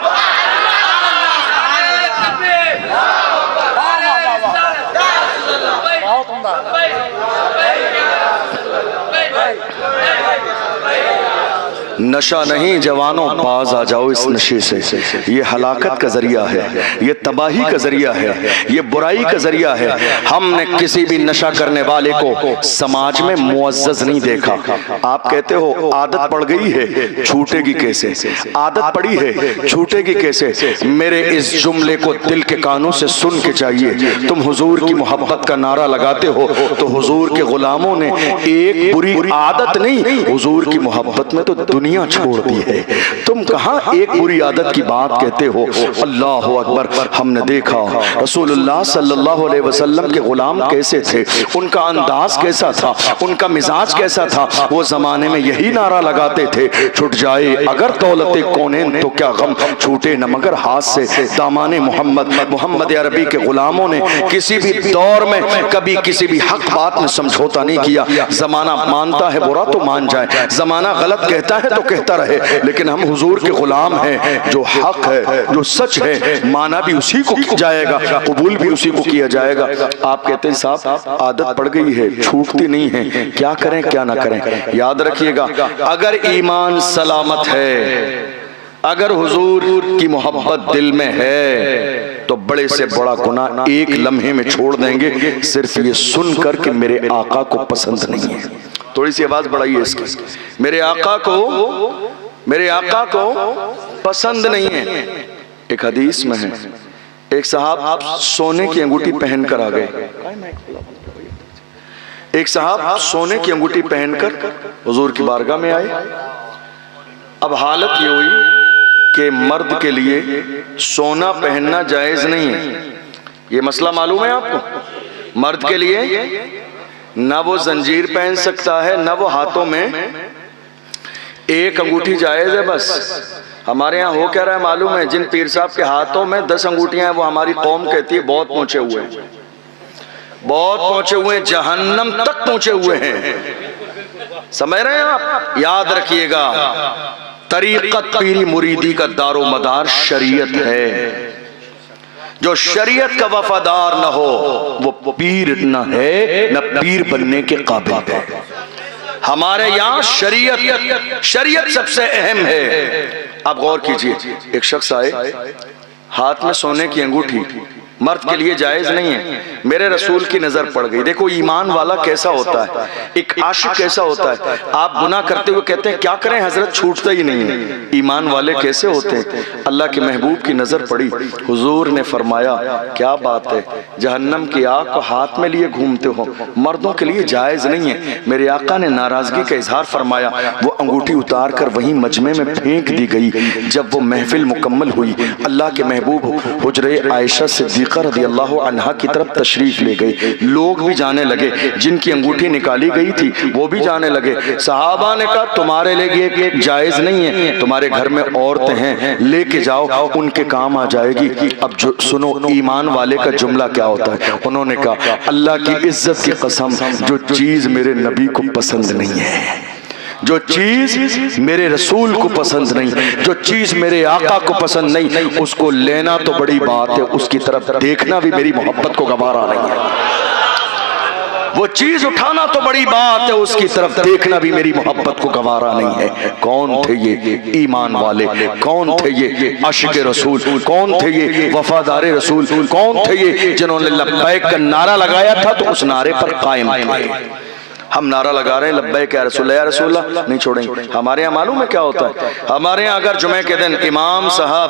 نشہ نہیں جوانوں، باز آ جاؤ اس نشے سے۔ یہ ہلاکت کا ذریعہ ہے، یہ تباہی کا ذریعہ ہے، یہ برائی کا ذریعہ ہے۔ ہم نے کسی بھی نشہ کرنے والے کو سماج میں معزز نہیں دیکھا۔ آپ کہتے ہو عادت پڑ گئی ہے، چھوٹے گی کیسے؟ عادت پڑی ہے، چھوٹے گی کیسے؟ میرے اس جملے کو دل کے کانوں سے سن کے چاہیے، تم حضور کی محبت کا نعرہ لگاتے ہو تو حضور کے غلاموں نے ایک بری عادت نہیں، حضور کی محبت میں تو دنیا چھوڑ دی ہے۔ تم کہاں ایک بری عادت کی بات کہتے ہو؟ اللہ اکبر۔ ہم نے دیکھا رسول اللہ صلی اللہ علیہ وسلم کے غلام کیسے تھے، ان کا انداز کیسا تھا، ان کا مزاج کیسا تھا۔ وہ زمانے میں یہی نعرہ لگاتے تھے، چھٹ جائے اگر دولت کونین تو کیا غم، چھوٹے نہ مگر ہاتھ سے دامان محمد۔ محمد عربی کے غلاموں نے کسی بھی دور میں کبھی کسی بھی حق بات میں سمجھوتا نہیں کیا۔ زمانہ مانتا ہے برا تو مان جائے، زمانہ غلط کہتا ہے تو کہتا رہے، لیکن ہم حضور کے غلام ہیں۔ جو حق ہے، جو سچ ہے، مانا بھی اسی کو جائے گا، قبول بھی اسی کو کیا جائے گا۔ آپ کہتے ہیں صاحب عادت پڑ گئی ہے، چھوٹتی نہیں ہے، کیا کریں کیا نہ کریں؟ یاد رکھیے گا اگر ایمان سلامت ہے، اگر حضور کی محبت دل میں ہے تو بڑے سے بڑا گناہ ایک لمحے میں چھوڑ دیں گے، صرف یہ سن کر کہ میرے آقا کو پسند نہیں ہے۔ تھوڑی سی آواز بڑھائیے اس کی، میرے آقا کو پسند نہیں ہے۔ ایک حدیث میں ہے ایک صاحب سونے کی انگوٹھی پہن کر آ گئے، ایک صاحب سونے کی انگوٹھی پہن کر حضور کی بارگاہ میں آئے۔ اب حالت یہ ہوئی کہ مرد کے لیے سونا پہننا جائز نہیں ہے. یہ مسئلہ معلوم ہے آپ کو؟ مرد کے لیے نہ وہ زنجیر پہن سکتا ہے، نہ وہ ہاتھوں میں ایک انگوٹھی جائز ہے بس. ہمارے ہاں ہو کیا رہا ہے معلوم ہے؟ جن پیر صاحب کے ہاتھوں میں 10 انگوٹھیاں ہیں وہ ہماری قوم کہتی ہے بہت پہنچے ہوئے ہیں، بہت پہنچے ہوئے ہیں، جہنم تک پہنچے ہوئے ہیں. سمجھ رہے ہیں آپ؟ یاد رکھیے گا، طریقت پیری مریدی کا دار و مدار شریعت ہے. جو شریعت کا وفادار نہ ہو وہ پیر نہ ہے، نہ پیر بننے کے قابل ہے. ہمارے یہاں شریعت سب سے اہم ہے. آپ غور کیجئے، ایک شخص آئے، ہاتھ میں سونے کی انگوٹھی، مرد کے لیے جائز نہیں ہے. میرے رسول کی نظر پڑ گئی. دیکھو ایمان والا کیسا ہوتا ہے، ایک عاشق کیسا ہوتا ہے. آپ گناہ کرتے ہوئے کہتے ہیں کیا کریں حضرت، چھوٹتا ہی نہیں ہے. ایمان والے کیسے ہوتے ہیں؟ اللہ کے محبوب کی نظر پڑی، حضور نے فرمایا کیا بات ہے، جہنم کی آگ کو ہاتھ میں لیے گھومتے ہو، مردوں کے لیے جائز نہیں ہے. میرے آقا نے ناراضگی کا اظہار فرمایا، وہ انگوٹھی اتار کر وہیں مجمع میں پھینک دی گئی. جب وہ محفل مکمل ہوئی، اللہ کے محبوب حجرے عائشہ صدیقہ رضی اللہ عنہا کی طرف تشریف لے گئے. لوگ بھی جانے لگے، جن کی انگوٹھی نکالی گئی تھی وہ بھی جانے لگے. صحابہ نے کہا تمہارے لیے جائز نہیں ہے، تمہارے گھر میں عورتیں ہیں، لے کے جاؤ، ان کے کام آ جائے گی. اب جو سنو ایمان والے کا جملہ کیا ہوتا ہے. انہوں نے کہا اللہ کی عزت کی قسم، جو چیز میرے نبی کو پسند نہیں ہے، جو چیز میرے رسول کو پسند نہیں، جو چیز میرے آقا کو پسند نہیں، اس کو لینا تو بڑی بات ہے، اس کی طرف دیکھنا بھی میری محبت کو گوارا نہیں ہے. وہ چیز اٹھانا تو بڑی بات ہے، اس کی طرف دیکھنا بھی میری محبت کو گوارا نہیں ہے. کون تھے یہ ایمان والے؟ کون تھے یہ عاشق رسول؟ کون تھے یہ وفادار رسول؟ کون تھے یہ جنہوں نے لبیک کا نعرہ لگایا تھا تو اس نعرے پر قائم تھے؟ ہم نعرہ لگا رہے ہیں لبیک یا رسول اللہ، یا رسول اللہ نہیں چھوڑیں گے. ہمارے یہاں معلوم ہے کیا ہوتا ہے؟ ہمارے یہاں اگر جمعہ کے دن امام صاحب،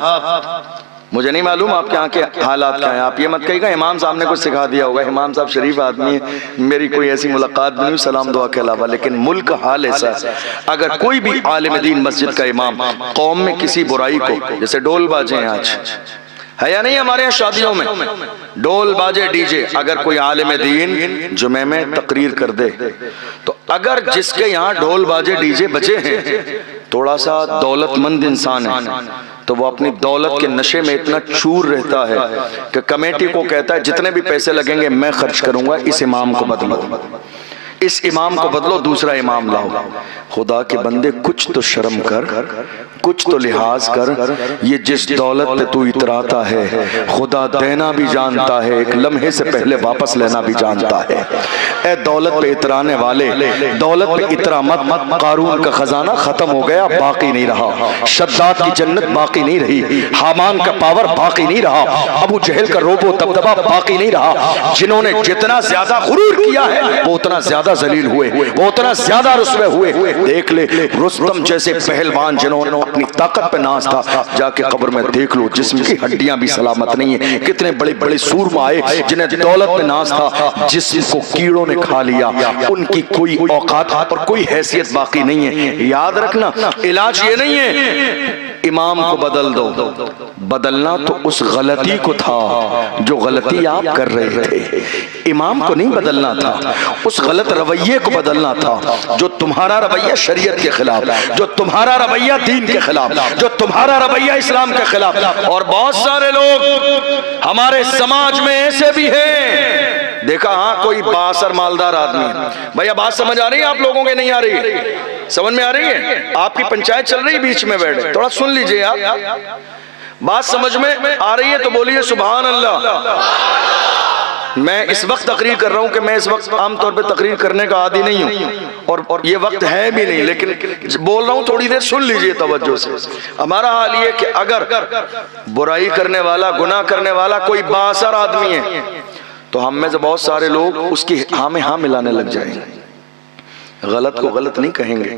مجھے نہیں معلوم آپ کے یہاں کے حالات کیا ہیں، آپ یہ مت کہیے گا امام صاحب نے کچھ سکھا دیا ہوگا. امام صاحب شریف آدمی ہے، میری کوئی ایسی ملاقات بھی نہیں سلام دعا کے علاوہ، لیکن ملک کا حال ایسا ہے. اگر کوئی بھی عالم دین مسجد کا امام قوم میں کسی برائی کو، جیسے ڈول باجے ہیں آج ہے یا نہیں ہمارے یہاں شادیوں میں ڈول باجے ڈی جے، اگر کوئی عالم دین جمعہ میں تقریر کر دے تو اگر جس کے یہاں ڈول باجے ڈی جے بجے ہیں تھوڑا سا دولت مند انسان ہے تو وہ اپنی دولت کے نشے میں اتنا چور رہتا ہے کہ کمیٹی کو کہتا ہے جتنے بھی پیسے لگیں گے میں خرچ کروں گا، اس امام کو بدلو، اس امام کو بدلو، دوسرا امام لاؤ. خدا کے بندے کچھ تو شرم کر، کچھ تو لحاظ کر. یہ جس دولت پہ تو اتراتا ہے خدا دینا بھی جانتا ہے، ایک لمحے سے پہلے واپس لینا بھی جانتا ہے. اے دولت پہ اترانے والے، دولت پہ اترا مت. قارون کا خزانہ ختم ہو گیا، باقی نہیں رہا. شداد کی جنت باقی نہیں رہی، حامان کا پاور باقی نہیں رہا، ابو جہل کا روب و دبدبہ باقی نہیں رہا. جنہوں نے جتنا زیادہ غرور کیا ہے وہ اتنا زیادہ ذلیل ہوئے، وہ اتنا زیادہ رسوے ہوئے. دیکھ لے رستم جیسے پہلوان جنہوں نے اپنی طاقت پہ ناز تھا، جا کے قبر میں دیکھ لو جسم کی ہڈیاں بھی سلامت نہیں ہیں. کتنے بڑے بڑے سورما آئے جنہیں دولت پہ ناز تھا، جسم کو کیڑوں نے کھا لیا، ان کی کوئی اوقات اور کوئی حیثیت باقی نہیں ہے. یاد رکھنا علاج یہ نہیں ہے امام کو بدل دو، بدلنا تو اس غلطی کو تھا جو غلطی آپ کر رہے تھے. امام کو نہیں بدلنا تھا، اس غلط رویے کو بدلنا تھا جو تمہارا رویہ شریعت کے خلاف، جو تمہارا رویہ دین کے خلاف، جو تمہارا رویہ اسلام کے خلاف. اور بہت سارے لوگ ہمارے سماج میں ایسے بھی ہیں، دیکھا ہاں کوئی بااثر مالدار آدمی ہے. بھیا بات سمجھ آ رہی ہے آپ لوگوں کے؟ نہیں آ رہی ہے؟ سمجھ میں آ رہی ہے؟ آپ کی پنچایت چل رہی بیچ میں بیٹھے، تھوڑا سن لیجئے. آپ بات سمجھ میں آ رہی ہے تو بولیے سبحان اللہ. میں اس وقت تقریر کر رہا ہوں کہ میں اس وقت عام طور پہ تقریر کرنے کا عادی نہیں ہوں اور یہ وقت ہے بھی نہیں، لیکن بول رہا ہوں تھوڑی دیر سن لیجئے توجہ سے. ہمارا حال یہ کہ اگر برائی کرنے والا، گناہ کرنے والا کوئی بااثر آدمی ہے تو ہم میں سے بہت سارے لوگ اس کی ہاں میں ہاں ملانے لگ جائیں گے. غلط کو غلط نہیں کہیں گے.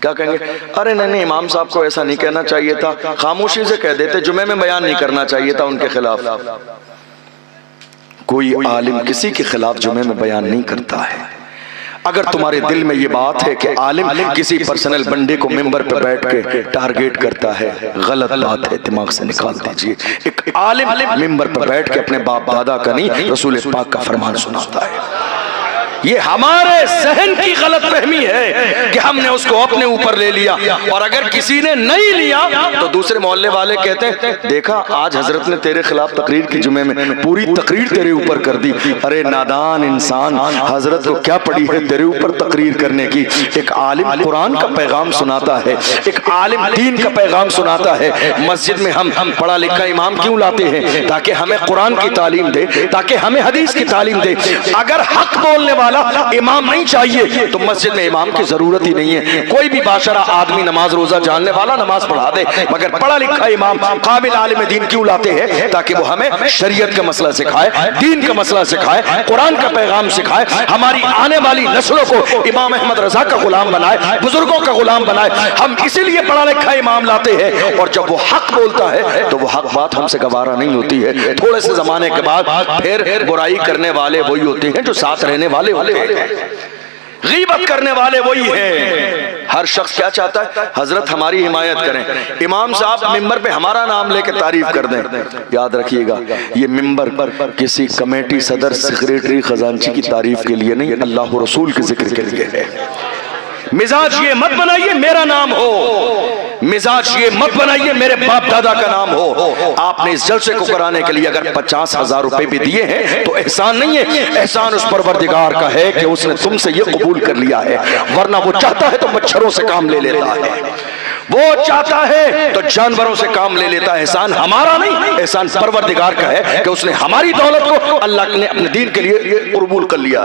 کیا کہیں گے؟ ارے نہیں امام صاحب کو ایسا نہیں کہنا چاہیے تھا، خاموشی سے کہہ دیتے، جمعے میں بیان نہیں کرنا چاہیے تھا ان کے خلاف. کوئی عالم کسی کے خلاف جمعے میں بیان نہیں کرتا ہے. اگر تمہارے دل میں یہ بات ہے کہ عالم کسی پرسنل بندے کو ممبر پہ بیٹھ کے ٹارگیٹ کرتا ہے، غلط بات ہے، دماغ سے نکال دیجئے۔ ایک عالم ممبر پہ بیٹھ کے اپنے باپ دادا کا نہیں، رسول پاک کا فرمان سناتا ہے۔ یہ ہمارے ذہن کی غلط فہمی ہے کہ ہم نے اس کو اپنے اوپر لے لیا، اور اگر کسی نے نہیں لیا تو دوسرے محلے والے کہتے ہیں دیکھا آج حضرت نے تیرے خلاف تقریر کی، جمعے میں پوری تقریر تیرے اوپر کر دی۔ ارے نادان انسان، حضرت کو کیا پڑی ہے تیرے اوپر تقریر کرنے کی؟ ایک عالم قرآن کا پیغام سناتا ہے، ایک عالم دین کا پیغام سناتا ہے۔ مسجد میں ہم پڑھا لکھا امام کیوں لاتے ہیں؟ تاکہ ہمیں قرآن کی تعلیم دے، تاکہ ہمیں حدیث کی تعلیم دے۔ اگر حق بولنے والا امام نہیں چاہیے تو مسجد میں امام کی ضرورت ہی نہیں ہے۔ کوئی بھی باشرہ آدمی نماز روزہ جاننے والا نماز پڑھا دے، مگر پڑھا لکھا امام قابل عالم دین کیوں لاتے ہیں؟ تاکہ وہ ہمیں شریعت کا مسئلہ سکھائے، دین کا مسئلہ سکھائے، قرآن کا پیغام سکھائے، ہماری آنے والی نسلوں کو امام احمد رضا کا غلام بنائے، بزرگوں کا غلام بنائے۔ ہم اسی لیے پڑھا لکھا امام لاتے ہیں، اور جب وہ حق بولتا ہے تو وہ حق بات ہم سے گوارا نہیں ہوتی ہے۔ تھوڑے سے زمانے کے بعد پھر برائی کرنے والے وہی ہوتے ہیں جو ساتھ رہنے والے ہوتے ہیں، غیبت کرنے والے وہی ہیں۔ ہر شخص کیا چاہتا ہے؟ حضرت ہماری حمایت کریں، امام صاحب ممبر پہ ہمارا نام لے کے تعریف کر دیں۔ یاد رکھیے گا یہ ممبر کسی کمیٹی، صدر، سیکریٹری، خزانچی کی تعریف کے لیے نہیں، اللہ و رسول کے ذکر کے لیے ہے۔ مزاج یہ مت بنائیے میرا نام ہو، مزاج یہ مت بنائیے میرے باپ دادا کا نام ہو۔ آپ نے اس جلسے کو کرانے کے لیے اگر 50,000 روپے بھی دیے ہیں تو احسان نہیں ہے، احسان اس پروردگار کا ہے کہ اس نے تم سے یہ قبول کر لیا ہے، ورنہ وہ چاہتا ہے تو مچھروں سے کام لے لیتا ہے، وہ چاہتا ہے تو جانوروں سے کام لے لیتا ہے۔ احسان ہمارا نہیں، احسان پروردگار کا ہے کہ اس نے ہماری دولت کو اللہ نے اپنے دین کے لیے قبول کر لیا۔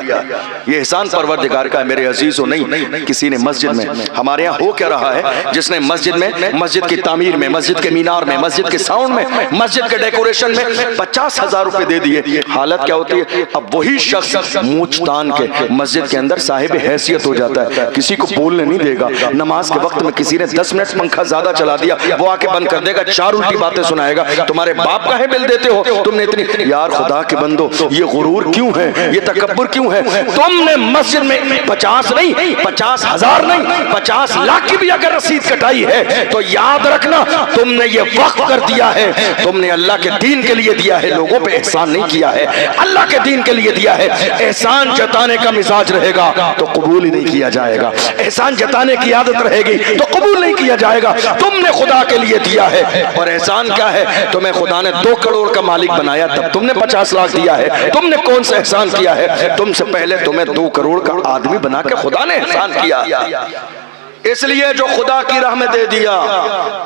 یہ احسان پروردگار کا ہے میرے عزیزو۔ نہیں کسی نے مسجد میں، ہمارے یہاں ہو کیا رہا ہے، جس نے مسجد کی تعمیر میں، مسجد کے مینار میں، مسجد کے ساؤنڈ میں، مسجد کے ڈیکوریشن میں 50,000 روپے دے دیے، حالت کیا ہوتی ہے؟ اب وہی شخص مونچھ تان کے مسجد کے اندر صاحب حیثیت ہو جاتا ہے، کسی کو بولنے نہیں دے گا۔ نماز کے وقت میں کسی نے 10 منٹ پنکھا زیادہ چلا دیا، وہ آ کے بند کر دے گا، 4 الٹی باتیں سنائے گا، تمہارے باپ کا ہے بل دیتے ہو تم نے اتنی۔ یار خدا کے بندو، یہ غرور کیوں ہے، یہ تکبر کیوں ہے؟ تم نے مسجد میں 50 نہیں، 50,000 نہیں، 50 لاکھ کی بھی اگر رسید کٹائی ہے تو یاد رکھنا تم نے یہ وقف کر دیا ہے، تم نے اللہ کے دین کے لیے دیا ہے، لوگوں پہ احسان نہیں کیا ہے، اللہ کے دین کے لیے دیا ہے۔ احسان جتانے کا مزاج رہے گا تو قبول ہی نہیں کیا جائے گا، احسان جتانے کی عادت رہے گی تو قبول نہیں کیا جائے گا۔ تم نے خدا کے لیے دیا ہے، اور احسان کیا ہے؟ تمہیں خدا نے 2 کروڑ کا مالک بنایا، تب تم نے 50 لاکھ دیا ہے۔ تم نے کون سا احسان کیا ہے؟ تم سے پہلے تمہیں 2 کروڑ کا آدمی بنا کے خدا نے احسان کیا۔ اس لیے جو خدا کی راہ میں دے دیا،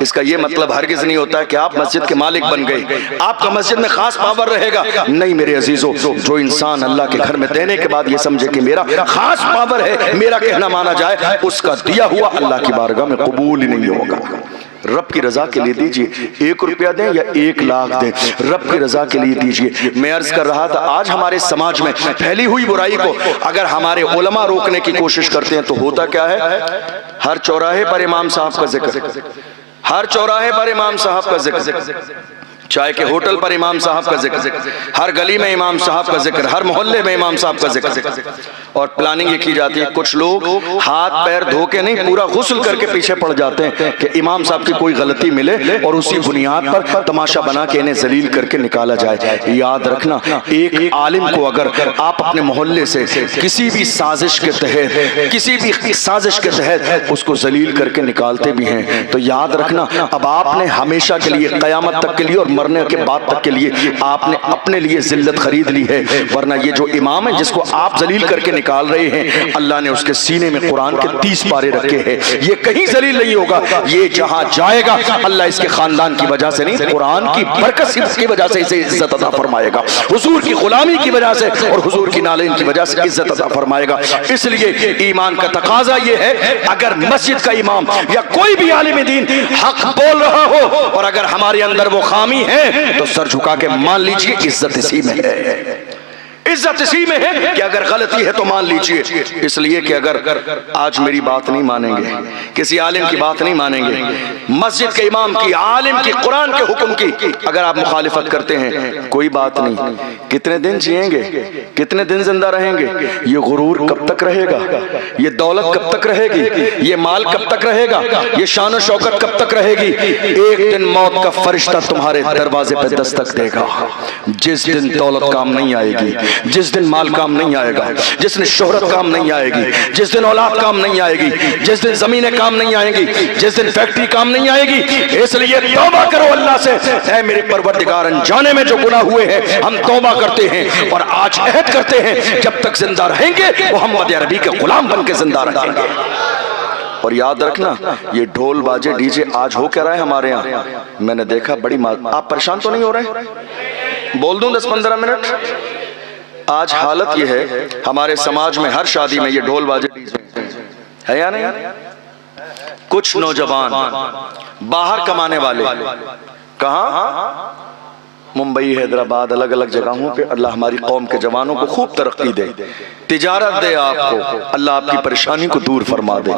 اس کا یہ مطلب ہرگز نہیں ہوتا ہے کہ آپ مسجد کے مالک بن گئے، آپ کا مسجد میں خاص پاور رہے گا۔ نہیں میرے عزیزو، جو انسان اللہ کے گھر میں دینے کے بعد یہ سمجھے کہ میرا خاص پاور ہے، میرا کہنا مانا جائے، اس کا دیا ہوا اللہ کی بارگاہ میں قبول ہی نہیں ہوگا۔ رب کی رضا کے لیے دیجئے، 1 روپیہ دیں یا 1 لاکھ دیں، رب کی رضا کے لیے دیجئے۔ میں عرض کر رہا تھا آج ہمارے سماج میں پھیلی ہوئی برائی کو اگر ہمارے علماء روکنے کی کوشش کرتے ہیں تو ہوتا کیا ہے؟ ہر چوراہے پر امام صاحب کا ذکر، ہر چوراہے پر امام صاحب کا ذکر، چائے کے ہوٹل پر امام صاحب کا ذکر، ہر گلی میں امام صاحب کا ذکر، ہر محلے میں امام صاحب کا ذکر، اور پلاننگ یہ کی جاتی ہے۔ کچھ لوگ ہاتھ پیر دھو کے نہیں، پورا غسل کر کے پیچھے پڑ جاتے ہیں کہ امام صاحب کی کوئی غلطی ملے اور اسی بنیاد پر تماشا بنا کے انہیں ذلیل کر کے نکالا جائے۔ یاد رکھنا، ایک عالم کو اگر آپ اپنے محلے سے کسی بھی سازش کے تحت اس کو ذلیل کر کے نکالتے بھی ہیں تو یاد رکھنا اب آپ نے ہمیشہ کے لیے، قیامت تک کے لیے اور مرنے کے بعد تک کے لیے آپ نے اپنے لیے ذلت خرید لی ہے۔ ورنہ یہ جو امام ہے جس کو آپ ذلیل کر کے نکال رہے ہیں، اللہ نے اس کے سینے میں قرآن کے 30 پارے رکھے ہیں، یہ کہیں ذلیل نہیں ہوگا، یہ جہاں جائے گا اللہ اس کے خاندان کی وجہ سے نہیں، قرآن کی برکت کی وجہ سے اسے عزت عطا فرمائے گا، حضور کی غلامی کی وجہ سے اور حضور کی نالین کی وجہ سے عزت عطا فرمائے گا۔ اس لیے ایمان کا تقاضا یہ ہے، اگر مسجد کا امام یا کوئی بھی عالم دین حق بول رہا ہو اور اگر ہمارے اندر وہ خامی ہے تو سر جھکا کے مان لیجئے عزت اسی میں ہے، عزت اسی میں ہے کہ اگر غلطی ہے تو مان لیجئے، اس لیے کہ اگر آج میری بات نہیں مانیں گے، کسی عالم کی بات نہیں مانیں گے، مسجد کے امام کی، عالم کی، قرآن کے حکم کی اگر آپ مخالفت کرتے ہیں، کوئی بات نہیں، کتنے دن جئیں گے، کتنے دن زندہ رہیں گے، یہ غرور کب تک رہے گا، یہ دولت کب تک رہے گی، یہ مال کب تک رہے گا، یہ شان و شوکت کب تک رہے گی؟ ایک دن موت کا فرشتہ تمہارے دروازے پہ دستک دے گا، جس دن دولت کام نہیں آئے گی، جس دن مال کام نہیں آئے گا، جس دن شہرت کام نہیں آئے گی، جس دن اولاد کام نہیں آئے گی، جس دن زمینیں کام نہیں آئیں گی، جس دن فیکٹری کام نہیں آئے گی۔ اس لیے توبہ کرو اللہ سے، اے میرے پروردگار، انجانے میں جو گناہ ہوئے ہیں ہم توبہ کرتے ہیں اور آج عہد کرتے ہیں جب تک زندہ رہیں گے محمد عربی کے غلام بن کے زندہ رہیں گے۔ اور یاد رکھنا یہ ڈھول باجے ڈی جے آج ہو کیا رہا ہے ہمارے یہاں، میں نے دیکھا بڑی آپ پریشان تو نہیں ہو رہے؟ بول دوں 10-15 منٹ؟ آج حالت یہ ہے ہمارے سماج میں ہر شادی میں یہ ڈھول باجے ہے یا نہیں؟ کچھ نوجوان باہر کمانے والے، کہاں؟ ممبئی، حیدرآباد، الگ الگ جگہوں پہ، اللہ ہماری قوم کے جوانوں کو خوب ترقی دے، تجارت دے آپ کو، اللہ آپ کی پریشانی کو دور فرما دے۔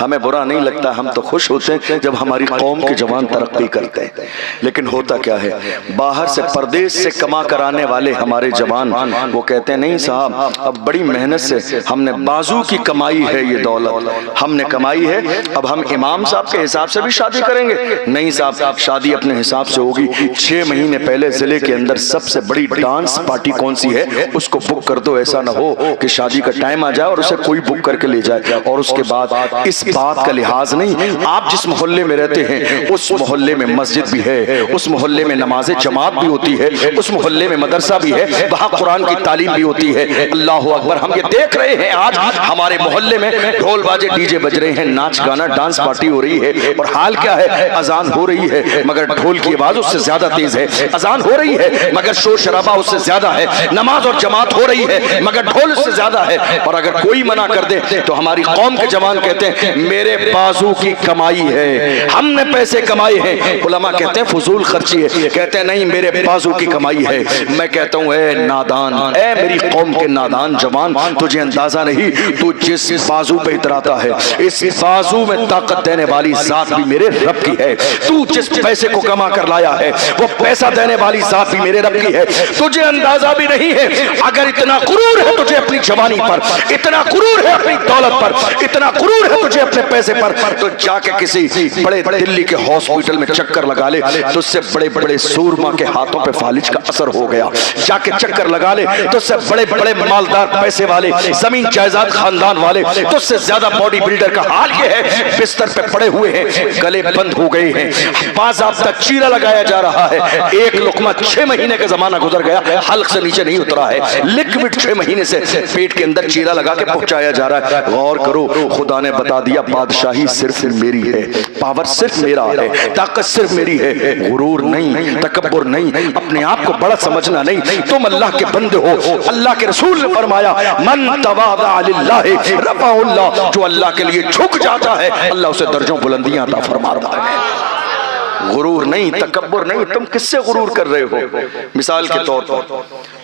ہمیں برا نہیں لگتا، ہم تو خوش ہوتے ہیں جب ہماری قوم کے جوان ترقی کرتے ہیں، لیکن ہوتا کیا ہے باہر سے پردیس سے کما کر آنے والے ہمارے جوان وہ کہتے ہیں نہیں صاحب اب بڑی محنت سے ہم نے بازو کی کمائی ہے، یہ دولت ہم نے کمائی ہے، اب ہم امام صاحب کے حساب سے بھی شادی کریں گے؟ نہیں صاحب، شادی اپنے حساب سے ہوگی، 6 مہینے پہلے ضلع کے اندر سب سے بڑی ڈانس پارٹی کون سی ہے اس کو بک کر دو، ایسا نہ ہو کہ شادی کا ٹائم آ جائے اور اسے کوئی بک کر کے لے جائے، اور اس کے بعد اس بات کا لحاظ نہیں آپ جس محلے میں رہتے ہیں اس محلے میں مسجد بھی ہے، اس محلے میں نماز جماعت بھی ہوتی ہے، اس محلے میں مدرسہ بھی ہے، وہاں قرآن کی تعلیم بھی ہوتی ہے۔ اللہ اکبر، ہم یہ دیکھ رہے ہیں آج ہمارے محلے میں ڈھول باجے ڈی جے بج رہے ہیں، ناچ گانا ڈانس پارٹی ہو رہی ہے، اور حال کیا ہے اذان ہو رہی ہے مگر ڈھول کی آواز اس سے زیادہ تیز ہے، اذان ہو رہی ہے مگر شور شرابہ اس سے زیادہ ہے، نماز اور جماعت ہو رہی ہے مگر ڈھول اس سے زیادہ ہے، اور اگر کوئی منع کر دے تو ہماری قوم کے جوان کہتے ہیں میرے بازو کی کمائی ہے، ہم نے پیسے کمائے ہیں، علماء کہتے ہیں فضول خرچی ہے، کہتے ہیں نہیں میرے بازو کی کمائی ہے۔ میں کہتا ہوں اے نادان، اے میری قوم کے نادان جوان، تجھے اندازہ نہیں تو جس بازو پہ اتراتا ہے اس بازو میں طاقت دینے والی ذات بھی میرے رب کی ہے، تو جس پیسے کو کما کر لایا ہے وہ پیسہ دینے والی ذات بھی میرے رب کی ہے، تجھے اندازہ بھی نہیں ہے۔ اگر اتنا غرور ہے تجھے اپنی جوانی پر، اتنا غرور ہے اپنی دولت پر، اتنا غرور ہے تجھے اپنے پیسے پر، تو جا کے کسی بڑے دلی کے ہاسپٹل میں چکر لگا لے، تو اس سے بڑے بڑے سورما کے ہاتھوں پہ فالج کا اثر ہو گیا، جا کے چکر لگا لے تو اس سے بڑے بڑے مالدار پیسے والے زمین جائیداد خاندان والے، تو اس سے زیادہ باڈی بلڈر کا حال یہ ہے بستر پہ پڑے ہوئے ہیں، گلے بند ہو گئے ہیں، باضابطہ چیرا لگایا جا رہا ہے، ایک لقمہ 6 مہینے کا زمانہ گزر گیا حلق سے نیچے نہیں اترا ہے، لکوڈ 6 مہینے سے پیٹ کے اندر چیرا لگا کے پہنچایا جا رہا ہے۔ غور کرو، خدا نے بتا دیا بادشاہی صرف میری ہے، پاور صرف میرا ہے، طاقت صرف میری ہے، غرور نہیں، تکبر نہیں، اپنے آپ کو بڑا سمجھنا نہیں، تم اللہ کے بندے ہو۔ اللہ کے رسول نے فرمایا من تواضع للہ رفعہ اللہ، جو اللہ کے لیے جھک جاتا ہے اللہ اسے درجوں بلندیاں عطا فرماتا ہے۔ غرور نہیں، تکبر نہیں، تم کس سے غرور کر رہے ہو؟ مثال کے طور پر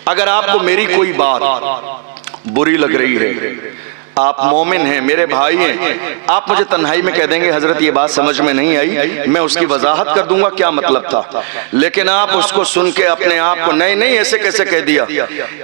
اگر آپ کو میری کوئی بات بری لگ رہی ہے، آپ مومن ہیں، میرے بھائی ہیں، آپ مجھے تنہائی میں کہہ دیں گے حضرت یہ بات سمجھ میں نہیں آئی، میں اس کی وضاحت کر دوں گا کیا مطلب تھا، لیکن آپ اس کو سن کے اپنے آپ کو نہیں نہیں ایسے کیسے کہہ دیا،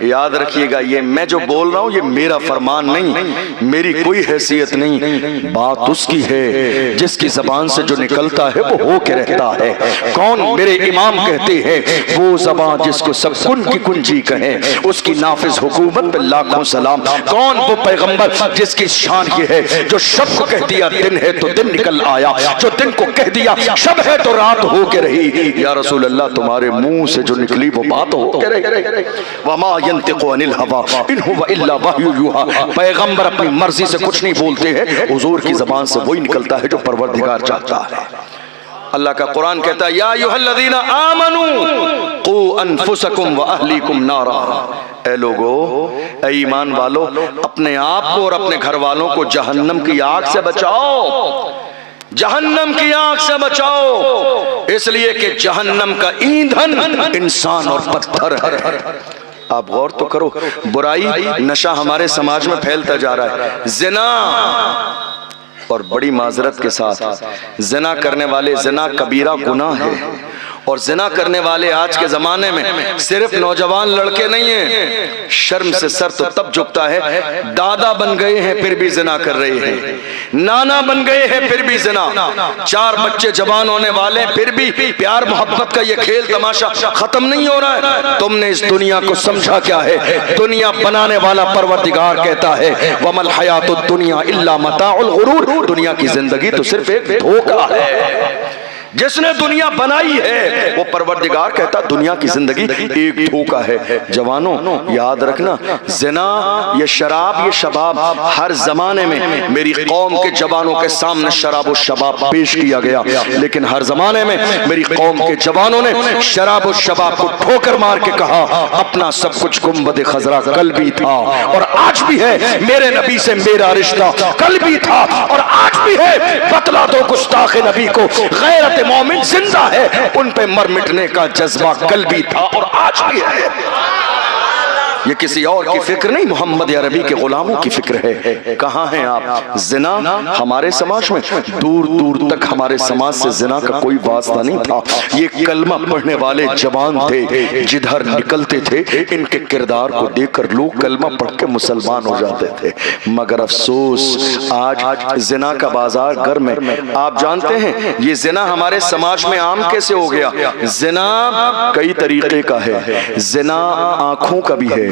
یاد رکھیے گا یہ میں جو بول رہا ہوں یہ میرا فرمان نہیں، میری کوئی حیثیت نہیں، بات اس کی ہے جس کی زبان سے جو نکلتا ہے وہ ہو کے رہتا ہے۔ کون؟ میرے امام کہتے ہیں وہ زبان جس کو سب کن کی کنجی کہیں اس کی نافذ حکومت پہ لاکھوں سلام۔ کون؟ وہ پیغمبر جس کی شان یہ ہے جو شب کو کہہ دیا دن ہے تو دن نکل آیا، جو دن کو کہہ دیا شب ہے تو رات ہو کے رہی۔ یا رسول اللہ تمہارے منہ سے جو نکلی وہ بات ہو کے رہی۔ وما ينطق عن الهوى ان هو الا وحی یوحى، پیغمبر اپنی مرضی سے کچھ نہیں بولتے ہیں، حضور کی زبان سے وہی نکلتا ہے جو پروردگار چاہتا ہے۔ اللہ کا قرآن کہتا ہے یا ایھا الذین آمنوا قوا انفسکم واہلیکم نارا، اے لوگو، اے ایمان والو، اپنے آپ کو اور اپنے گھر والوں کو جہنم کی آگ سے بچاؤ، جہنم کی آگ سے بچاؤ، اس لیے کہ جہنم کا ایندھن انسان اور پتھر ہے۔ آپ غور تو کرو، برائی نشہ ہمارے سماج میں پھیلتا جا رہا ہے، زنا، اور بڑی معذرت کے ساتھ زنا کرنے والے، زنا کبیرہ گناہ ہے، اور زنا کرنے والے آج کے زمانے میں صرف نوجوان لڑکے نہیں ہیں، شرم سے سر تو تب جھکتا ہے، دادا بن گئے ہیں پھر بھی زنا کر رہے ہیں، نانا بن گئے ہیں پھر بھی زنا، 4 بچے جوان ہونے والے پھر بھی پیار محبت کا یہ کھیل تماشا ختم نہیں ہو رہا ہے۔ تم نے اس دنیا کو سمجھا کیا ہے؟ دنیا بنانے والا پروردگار کہتا ہے وَمَا الْحَيَاةُ الدُّنْيَا إِلَّا مَتَاعُ الْغُرُورِ، دنیا کی زندگی تو صرف ایک دھوکہ ہے۔ جس نے دنیا بنائی ہے وہ پروردگار کہتا دنیا کی زندگی ایک دھوکہ ہے۔ جوانوں یاد رکھنا، زنا، یہ شراب، یہ شباب ہر زمانے میں میری قوم کے جوانوں کے سامنے شراب و شباب پیش کیا گیا، لیکن ہر زمانے میں میری قوم کے جوانوں نے شراب و شباب کو ٹھوکر مار کے کہا اپنا سب کچھ گنبد خضرا کل بھی تھا اور آج بھی ہے، میرے نبی سے میرا رشتہ کل بھی تھا اور آج بھی ہے، بتلا دو گستاخ نبی کو غیرت مومن زندہ ہے، ان پہ مر مٹنے کا جذبہ کل بھی تھا اور آج بھی ہے۔ یہ کسی اور کی فکر نہیں، محمد عربی کے غلاموں کی فکر ہے۔ کہاں ہیں آپ؟ زنا ہمارے سماج میں دور دور تک ہمارے سماج سے زنا کا کوئی واسطہ نہیں تھا۔ یہ کلمہ پڑھنے والے جوان تھے، جدھر نکلتے تھے ان کے کردار کو دیکھ کر لوگ کلمہ پڑھ کے مسلمان ہو جاتے تھے، مگر افسوس آج زنا کا بازار گرم ہے۔ آپ جانتے ہیں یہ زنا ہمارے سماج میں عام کیسے ہو گیا؟ زنا کئی طریقے کا ہے، زنا آنکھوں کا بھی ہے،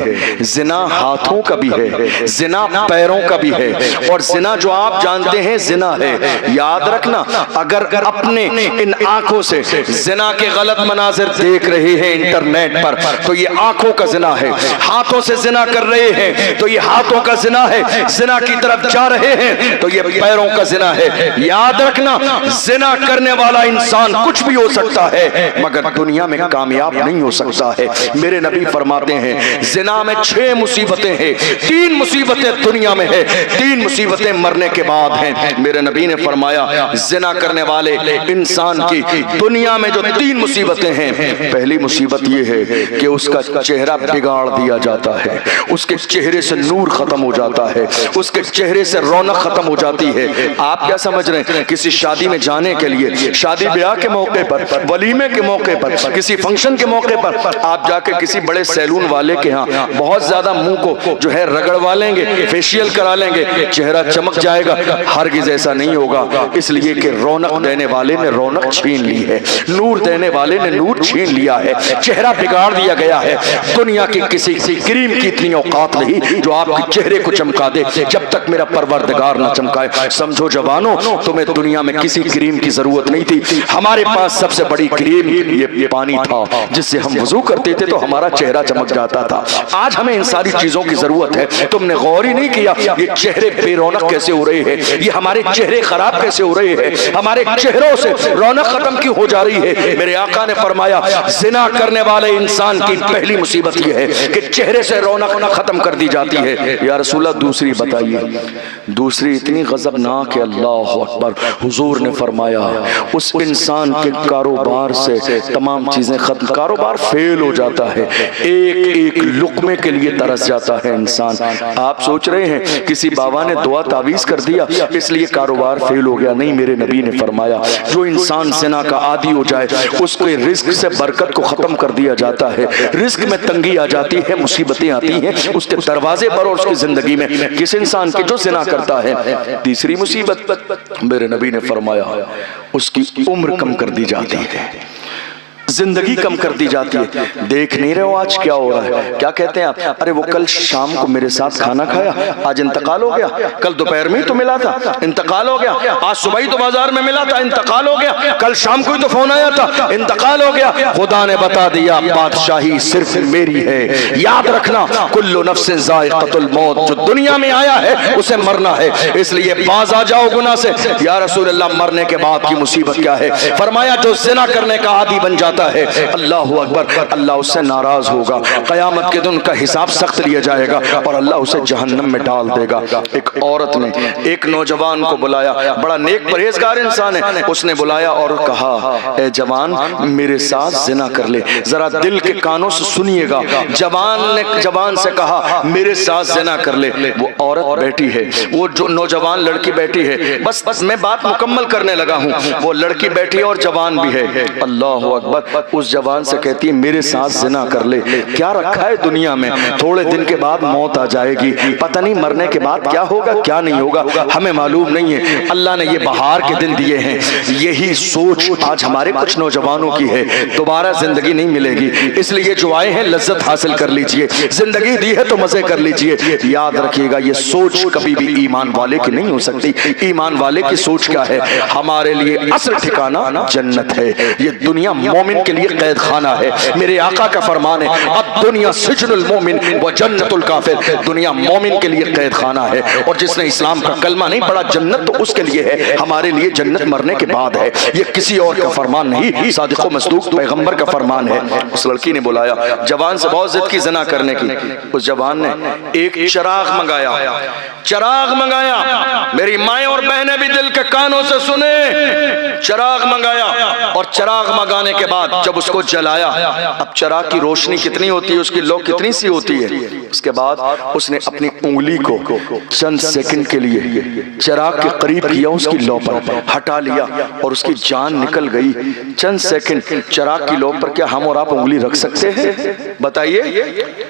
زنا ہاتھوں کا بھی ہے، زنا پیروں کا بھی ہے، اور زنا جو آپ جانتے ہیں زنا ہے۔ یاد رکھنا، اگر اپنے ان آنکھوں سے زنا کے غلط مناظر دیکھ رہے ہیں انٹرنیٹ پر تو یہ آنکھوں کا زنا ہے، ہاتھوں سے زنا کر رہے ہیں تو یہ ہاتھوں کا زنا ہے، زنا کی طرف جا رہے ہیں تو یہ پیروں کا زنا ہے۔ یاد رکھنا، زنا کرنے والا انسان کچھ بھی ہو سکتا ہے مگر دنیا میں کامیاب نہیں ہو سکتا ہے۔ میرے نبی فرماتے ہیں زنا میں 6 مصیبتیں ہیں، 3 مصیبتیں دنیا میں ہیں، 3 مصیبتیں مرنے کے بعد ہیں۔ میرے نبی نے فرمایا زنا کرنے والے انسان کی دنیا میں جو 3 مصیبتیں ہیں، پہلی مصیبت یہ ہے کہ اس کا چہرہ بگاڑ دیا جاتا ہے، اس کے چہرے سے نور ختم ہو جاتا ہے، اس کے چہرے سے رونق ختم ہو جاتی ہے۔ آپ کیا سمجھ رہے ہیں؟ کسی شادی میں جانے کے لیے، شادی بیاہ کے موقع پر، ولیمے کے موقع پر، کسی فنکشن کے موقع پر آپ جا کے کسی بڑے سیلون والے کے ہاں بہت زیادہ منہ کو جو ہے رگڑوا لیں گے، فیشیل کرا لیں گے، چہرہ چمک جائے گا، ہرگز ایسا نہیں ہوگا، اس لیے کہ رونق دینے والے نے رونق چھین لی ہے، نور دینے والے نے نور چھین لیا ہے، چہرہ بگاڑ دیا گیا ہے۔ دنیا کی کسی کریم کی اتنی اوقات نہیں جو آپ کے چہرے کو چمکا دے جب تک میرا پروردگار نہ چمکائے۔ سمجھو جوانوں، تمہیں دنیا میں کسی کریم کی ضرورت نہیں تھی، ہمارے پاس سب سے بڑی کریم یہ پانی تھا جس سے ہم وضو کرتے تھے تو ہمارا چہرہ چمک جاتا تھا۔ آج ہمیں ان ساری چیزوں کی ضرورت ہے۔ تم نے غور ہی نہیں کیا یہ چہرے بے رونق کیسے ہو رہے ہیں، یہ ہمارے چہرے خراب کیسے ہو رہے ہیں، ہمارے چہروں سے رونق ختم کیوں ہو جا رہی ہے۔ میرے آقا نے فرمایا زنا کرنے والے انسان کی پہلی مصیبت یہ ہے کہ چہرے سے رونق نہ ختم کر دی جاتی ہے۔ یا رسول اللہ دوسری بتائیے۔ دوسری اتنی غضبناک ہے، اللہ اکبر، حضور نے فرمایا اس انسان کے کاروبار سے تمام چیزیں ختم، کاروبار فیل ہو جاتا ہے، ایک ایک لقمے کے لیے ترس جاتا ہے انسان۔ آپ سوچ رہے ہیں کسی بابا نے دعا تعویذ کر دیا اس لیے کاروبار فیل ہو گیا؟ نہیں، میرے نبی نے فرمایا جو انسان زنا کا عادی ہو جائے اس کے رزق سے برکت کو ختم کر دیا جاتا ہے، رزق میں تنگی آ جاتی ہے، مصیبتیں آتی ہیں اس کے دروازے پر اور اس کی زندگی میں، کس انسان کے جو زنا کرتا ہے۔ تیسری مصیبت میرے نبی نے فرمایا اس کی عمر کم کر دی جاتی ہے، زندگی کم کر دی جاتی ہے۔ دیکھ نہیں رہے ہو آج کیا ہو رہا ہے؟ کیا کہتے ہیں آپ؟ ارے وہ کل شام کو میرے ساتھ کھانا کھایا، آج انتقال ہو گیا، کل دوپہر میں ہی تو ملا تھا، انتقال ہو گیا، آج صبح ہی تو بازار میں ملا تھا، انتقال ہو گیا، کل شام کو ہی تو فون آیا تھا، انتقال ہو گیا۔ خدا نے بتا دیا بادشاہی صرف میری ہے۔ یاد رکھنا کل نفس ذائقۃ الموت، جو دنیا میں آیا ہے اسے مرنا ہے، اس لیے باز آ جاؤ گناہ سے۔ یا رسول اللہ مرنے کے بعد کی مصیبت کیا ہے؟ فرمایا جو زنا کرنے کا عادی بن جاتا جاتا ہے اللہ اکبر اللہ اس سے ناراض ہوگا، قیامت کے دن کا حساب سخت لیا جائے گا اور اللہ اسے جہنم میں ڈال دے گا۔ ایک عورت نے ایک نوجوان کو بلایا، بڑا نیک پرہیزگار انسان ہے، اس نے بلایا اور کہا اے جوان میرے ساتھ زنا کر لے۔ ذرا دل کے کانوں سے سنیے گا، جوان نے جوان سے کہا میرے ساتھ زنا کر لے۔ وہ عورت بیٹھی ہے، وہ جو نوجوان لڑکی بیٹھی ہے، بس میں بات مکمل کرنے لگا ہوں، وہ لڑکی بیٹھی ہے اور جوان بھی ہے۔ اللہ اکبر، اس جوان سے کہتی ہے میرے ساتھ زنا کر لے۔ کیا رکھا ہے دنیا میں، تھوڑے دن کے بعد موت آ جائے گی، پتہ نہیں مرنے کے بعد کیا ہوگا کیا نہیں ہوگا، ہمیں معلوم نہیں ہے۔ اللہ نے یہ بہار کے دن دیے ہیں، یہی سوچ آج ہمارے کچھ نوجوانوں کی ہے، دوبارہ زندگی نہیں ملے گی، اس لیے جو آئے ہیں لذت حاصل کر لیجئے، زندگی دی ہے تو مزے کر لیجئے۔ یاد رکھیے گا یہ سوچ کبھی بھی ایمان والے کی نہیں ہو سکتی۔ ایمان والے کی سوچ کیا ہے؟ ہمارے لیے اصل ٹھکانہ جنت ہے، یہ دنیا مومن کے لیے قید خانہ ہے۔ میرے آقا کا فرمان ہے الدنیا سجن المومن و جنت الکافر، دنیا مومن کے لیے قید خانہ ہے، اور جس نے اسلام کا کلمہ نہیں پڑھا جنت تو اس کے لیے ہے، ہمارے لیے جنت مرنے کے بعد ہے، یہ کسی اور کا فرمان نہیں، صادق و مصدوق پیغمبر کا فرمان ہے۔ اس لڑکی نے بلایا، جوان سے بہت ضد کی زنا کرنے کی، اس جوان نے ایک چراغ منگایا، چراغ منگایا، میری مائیں اور بہنیں بھی دل کے کانوں سے سنیں، چراغ منگایا، اور چراغ منگانے کے بعد جب اس کو جلایا، اب چراغ کی روشنی کتنی ہوتی ہے، اس کی لو کتنی سی ہوتی ہے، اس کے بعد اس نے اپنی انگلی کو چند سیکنڈ کے لیے چراغ کے قریب کیا، اس کی لو پر ہٹا لیا اور اس کی جان نکل گئی۔ چند سیکنڈ چراغ کی لو پر کیا ہم اور آپ انگلی رکھ سکتے ہیں؟ بتائیے،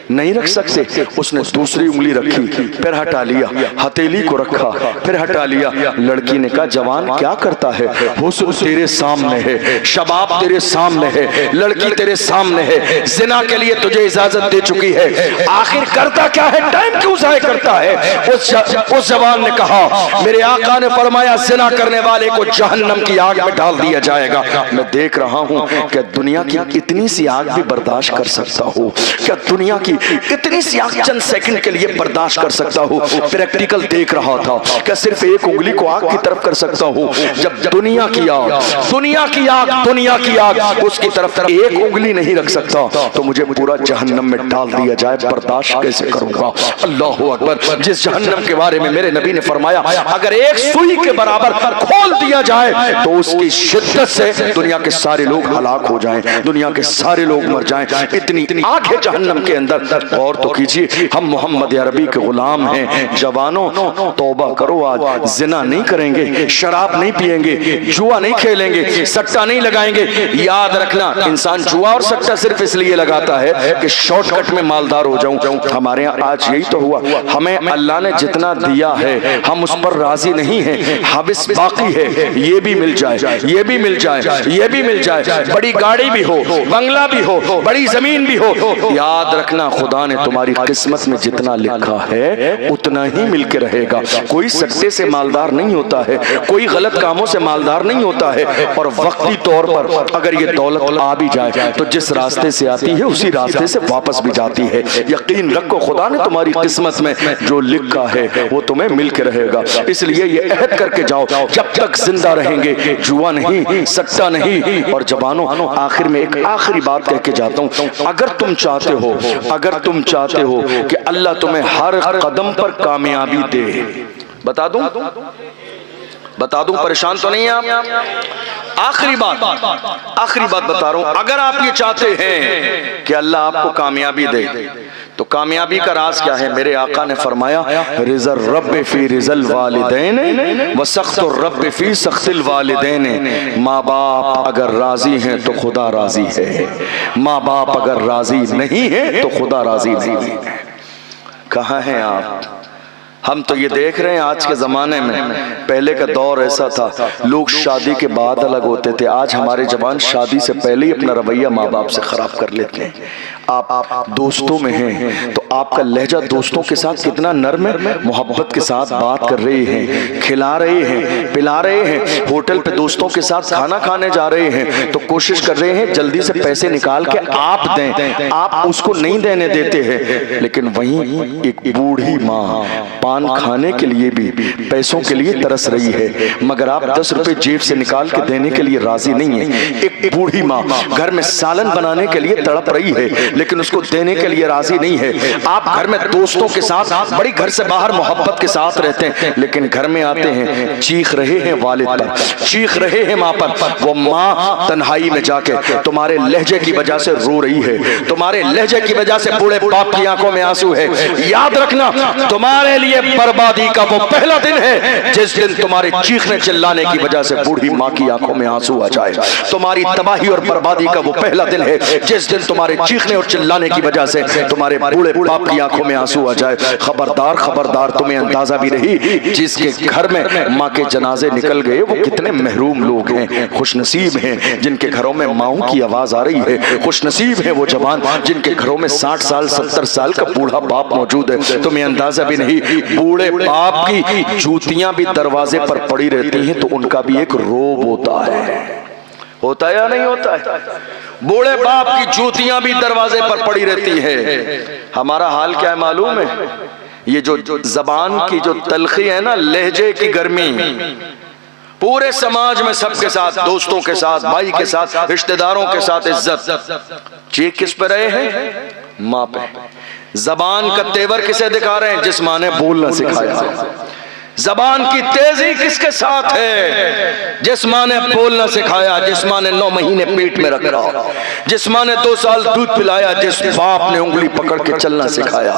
نہیں رکھ سکتے۔ اس نے دوسری انگلی رکھی، پھر ہٹا لیا، ہتھیلی کو رکھا، پھر ہٹا لیا۔ لڑکی نے کہا جوان کیا کرتا ہے؟ حسن تیرے سامنے ہے، شباب تیرے سامنے ہے، لڑکی تیرے سامنے ہے، زنا کے لیے تجھے اجازت دے چکی ہے، آخر کرتا کیا ہے؟ ٹائم کیوں ضائع کرتا ہے؟ اس جوان نے کہا میرے آقا نے فرمایا زنا کرنے والے کو جہنم کی آگ میں ڈال دیا جائے گا۔ میں دیکھ رہا ہوں کہ دنیا کی اتنی سی آگ بھی برداشت کر سکتا ہوں، کیا دنیا کی اتنی سی آگ چند سیکنڈ کے لیے برداشت کر سکتا ہوں؟ پریکٹیکل دیکھ رہا تھا، کیا صرف ایک انگلی کو آگ کی طرف کر سکتا ہوں؟ جب دنیا کی آگ، دنیا کی آگ، دنیا کی آگ، اس کی طرف ایک انگلی نہیں رکھ سکتا تو مجھے پورا جہنم میں ڈال دیا جائے، برداشت کیسے کروں گا؟ اللہ اکبر، جس جہنم کے بارے میں میرے نبی نے فرمایا اگر ایک سوئی کے برابر کھول دیا جائے تو اس کی شدت سے دنیا کے سارے لوگ ہلاک ہو جائیں، دنیا کے سارے لوگ مر جائیں، اتنی آگ ہے جہنم کے اندر۔ اور تو کیجئے، ہم محمد عربی کے غلام ہیں، جوانوں توبہ کرو، آج زنا نہیں کریں گے، شراب نہیں پیئیں گے، جوا نہیں کھیلیں گے، سٹا نہیں لگائیں گے۔ یاد رکھنا انسان جوا اور سٹا صرف اس لیے لگاتا ہے کہ شارٹ کٹ میں مالدار ہو جاؤں۔ ہمارے ہاں آج یہی تو ہوا، ہمیں اللہ نے جتنا دیا ہے ہم اس پر راضی نہیں ہیں، حبس باقی ہے، یہ بھی مل جائے، یہ بھی مل جائے، یہ بھی مل جائے، بڑی گاڑی بھی ہو، بنگلہ بھی ہو، بڑی زمین بھی ہو، یاد رکھنا خدا نے تمہاری قسمت میں جتنا لکھا ہے اتنا ہی مل کے رہے گا۔ کوئی سٹے سے مالدار نہیں ہوتا ہے، کوئی غلط کاموں سے مالدار نہیں ہوتا ہے، اور وقتی طور پر اگر یہ دولت آ بھی جائے تو جس راستے سے آتی ہے اسی راستے سے واپس بھی جاتی ہے۔ یقین رکھو خدا نے تمہاری قسمت میں جو لکھا ہے وہ تمہیں مل کے رہے گا، اس لیے یہ عہد کر کے جاؤ جب تک زندہ رہیں گے جوا نہیں، سٹا نہیں۔ اور جوانوں آخر میں ایک آخری بات کہہ کے جاتا ہوں، اگر تم چاہتے ہو کہ اللہ تمہیں ہر قدم پر کامیابی دے، بتا دوں پریشان تو نہیں ہیں آپ؟ آخری بات بتا رہا ہوں، اگر آپ یہ چاہتے ہیں کہ اللہ آپ کو کامیابی دے تو کامیابی کا راز کیا ہے؟ میرے آقا نے فرمایا رضا الرب فی رضا الوالدین وسخط الرب فی سخط الوالدین۔ ماں باپ اگر راضی ہیں تو خدا راضی ہے، ماں باپ اگر راضی نہیں ہیں تو خدا راضی نہیں ہے۔ کہاں ہیں آپ؟ ہم تو یہ دیکھ رہے ہیں آج کے زمانے میں، پہلے کا دور ایسا تھا لوگ شادی کے بعد الگ ہوتے تھے، آج ہمارے جوان شادی سے پہلے ہی اپنا رویہ ماں باپ سے خراب کر لیتے ہیں۔ آپ دوستوں میں ہیں تو آپ کا لہجہ دوستوں کے ساتھ کتنا نرم ہے، محبت کے ساتھ بات کر رہے ہیں، کھلا رہے ہیں، پلا رہے ہیں، ہوٹل پہ دوستوں کے ساتھ کھانا کھانے جا رہے ہیں تو کوشش کر رہے ہیں جلدی سے پیسے نکال کے آپ دیں، آپ اس کو نہیں دینے دیتے ہیں، لیکن وہیں ایک بوڑھی ماں پان کھانے کے لیے بھی پیسوں کے لیے ترس رہی ہے، مگر آپ 10 روپے جیب سے نکال کے دینے کے لیے راضی نہیں ہیں۔ ایک بوڑھی ماں گھر میں سالن بنانے کے لیے تڑپ رہی ہے لیکن اس کو دینے کے لیے راضی نہیں ہے۔ آپ گھر میں دوستوں کے ساتھ بڑی گھر سے باہر محبت کے ساتھ رہتے ہیں لیکن گھر میں آتے ہیں چیخ رہے ہیں والد پر، چیخ رہے ہیں ماں پر۔ وہ ماں تنہائی میں جا کے تمہارے لہجے کی وجہ سے رو رہی ہے، تمہارے لہجے کی وجہ سے بوڑھے باپ کی آنکھوں میں آنسو ہے۔ یاد رکھنا تمہارے لیے بربادی کا وہ پہلا دن ہے جس دن تمہارے چیخنے چلانے کی وجہ سے بوڑھی ماں کی آنکھوں میں آنسو آ جائے۔ تمہاری تباہی اور بربادی کا وہ پہلا دن ہے جس دن تمہارے چیخنے اور چلانے کی وجہ سے تمہارے بوڑھے باپ کی آنکھوں میں آنسو آ جائے۔ خبردار خبردار، تمہیں اندازہ بھی نہیں جس کے گھر میں ماں کے جنازے نکل گئے وہ کتنے محروم لوگ ہیں۔ خوش نصیب ہیں جن کے گھروں میں ماؤں کی آواز آ رہی ہے، خوش نصیب ہیں وہ جوان جن کے گھروں میں 60 سال 70 سال کا بوڑھا باپ موجود ہے۔ تمہیں اندازہ بھی نہیں بوڑھے باپ کی جوتیاں بھی دروازے پر پڑی رہتی ہیں تو ان کا بھی ایک روب ہوتا ہے، ہوتا ہے یا نہیں ہوتا ہے؟ بوڑھے باپ کی جوتیاں بھی دروازے پر پڑی رہتی ہے۔ ہمارا حال کیا ہے معلوم ہے؟ یہ جو زبان کی جو تلخی ہے نا، لہجے کی گرمی، پورے سماج میں سب کے ساتھ، دوستوں کے ساتھ، بھائی کے ساتھ، رشتہ داروں کے ساتھ عزت، چیخ کس پہ رہے ہیں؟ ماں پہ۔ زبان کا تیور کسے دکھا رہے ہیں؟ جس ماں نے بولنا سکھایا۔ زبان کی تیزی کس کے ساتھ ہے؟ جس ماں نے بولنا سکھایا، جس ماں نے 9 مہینے پیٹ میں رکھا، جس ماں نے 2 سال دودھ پلایا، جس باپ نے انگلی پکڑ کے چلنا سکھایا۔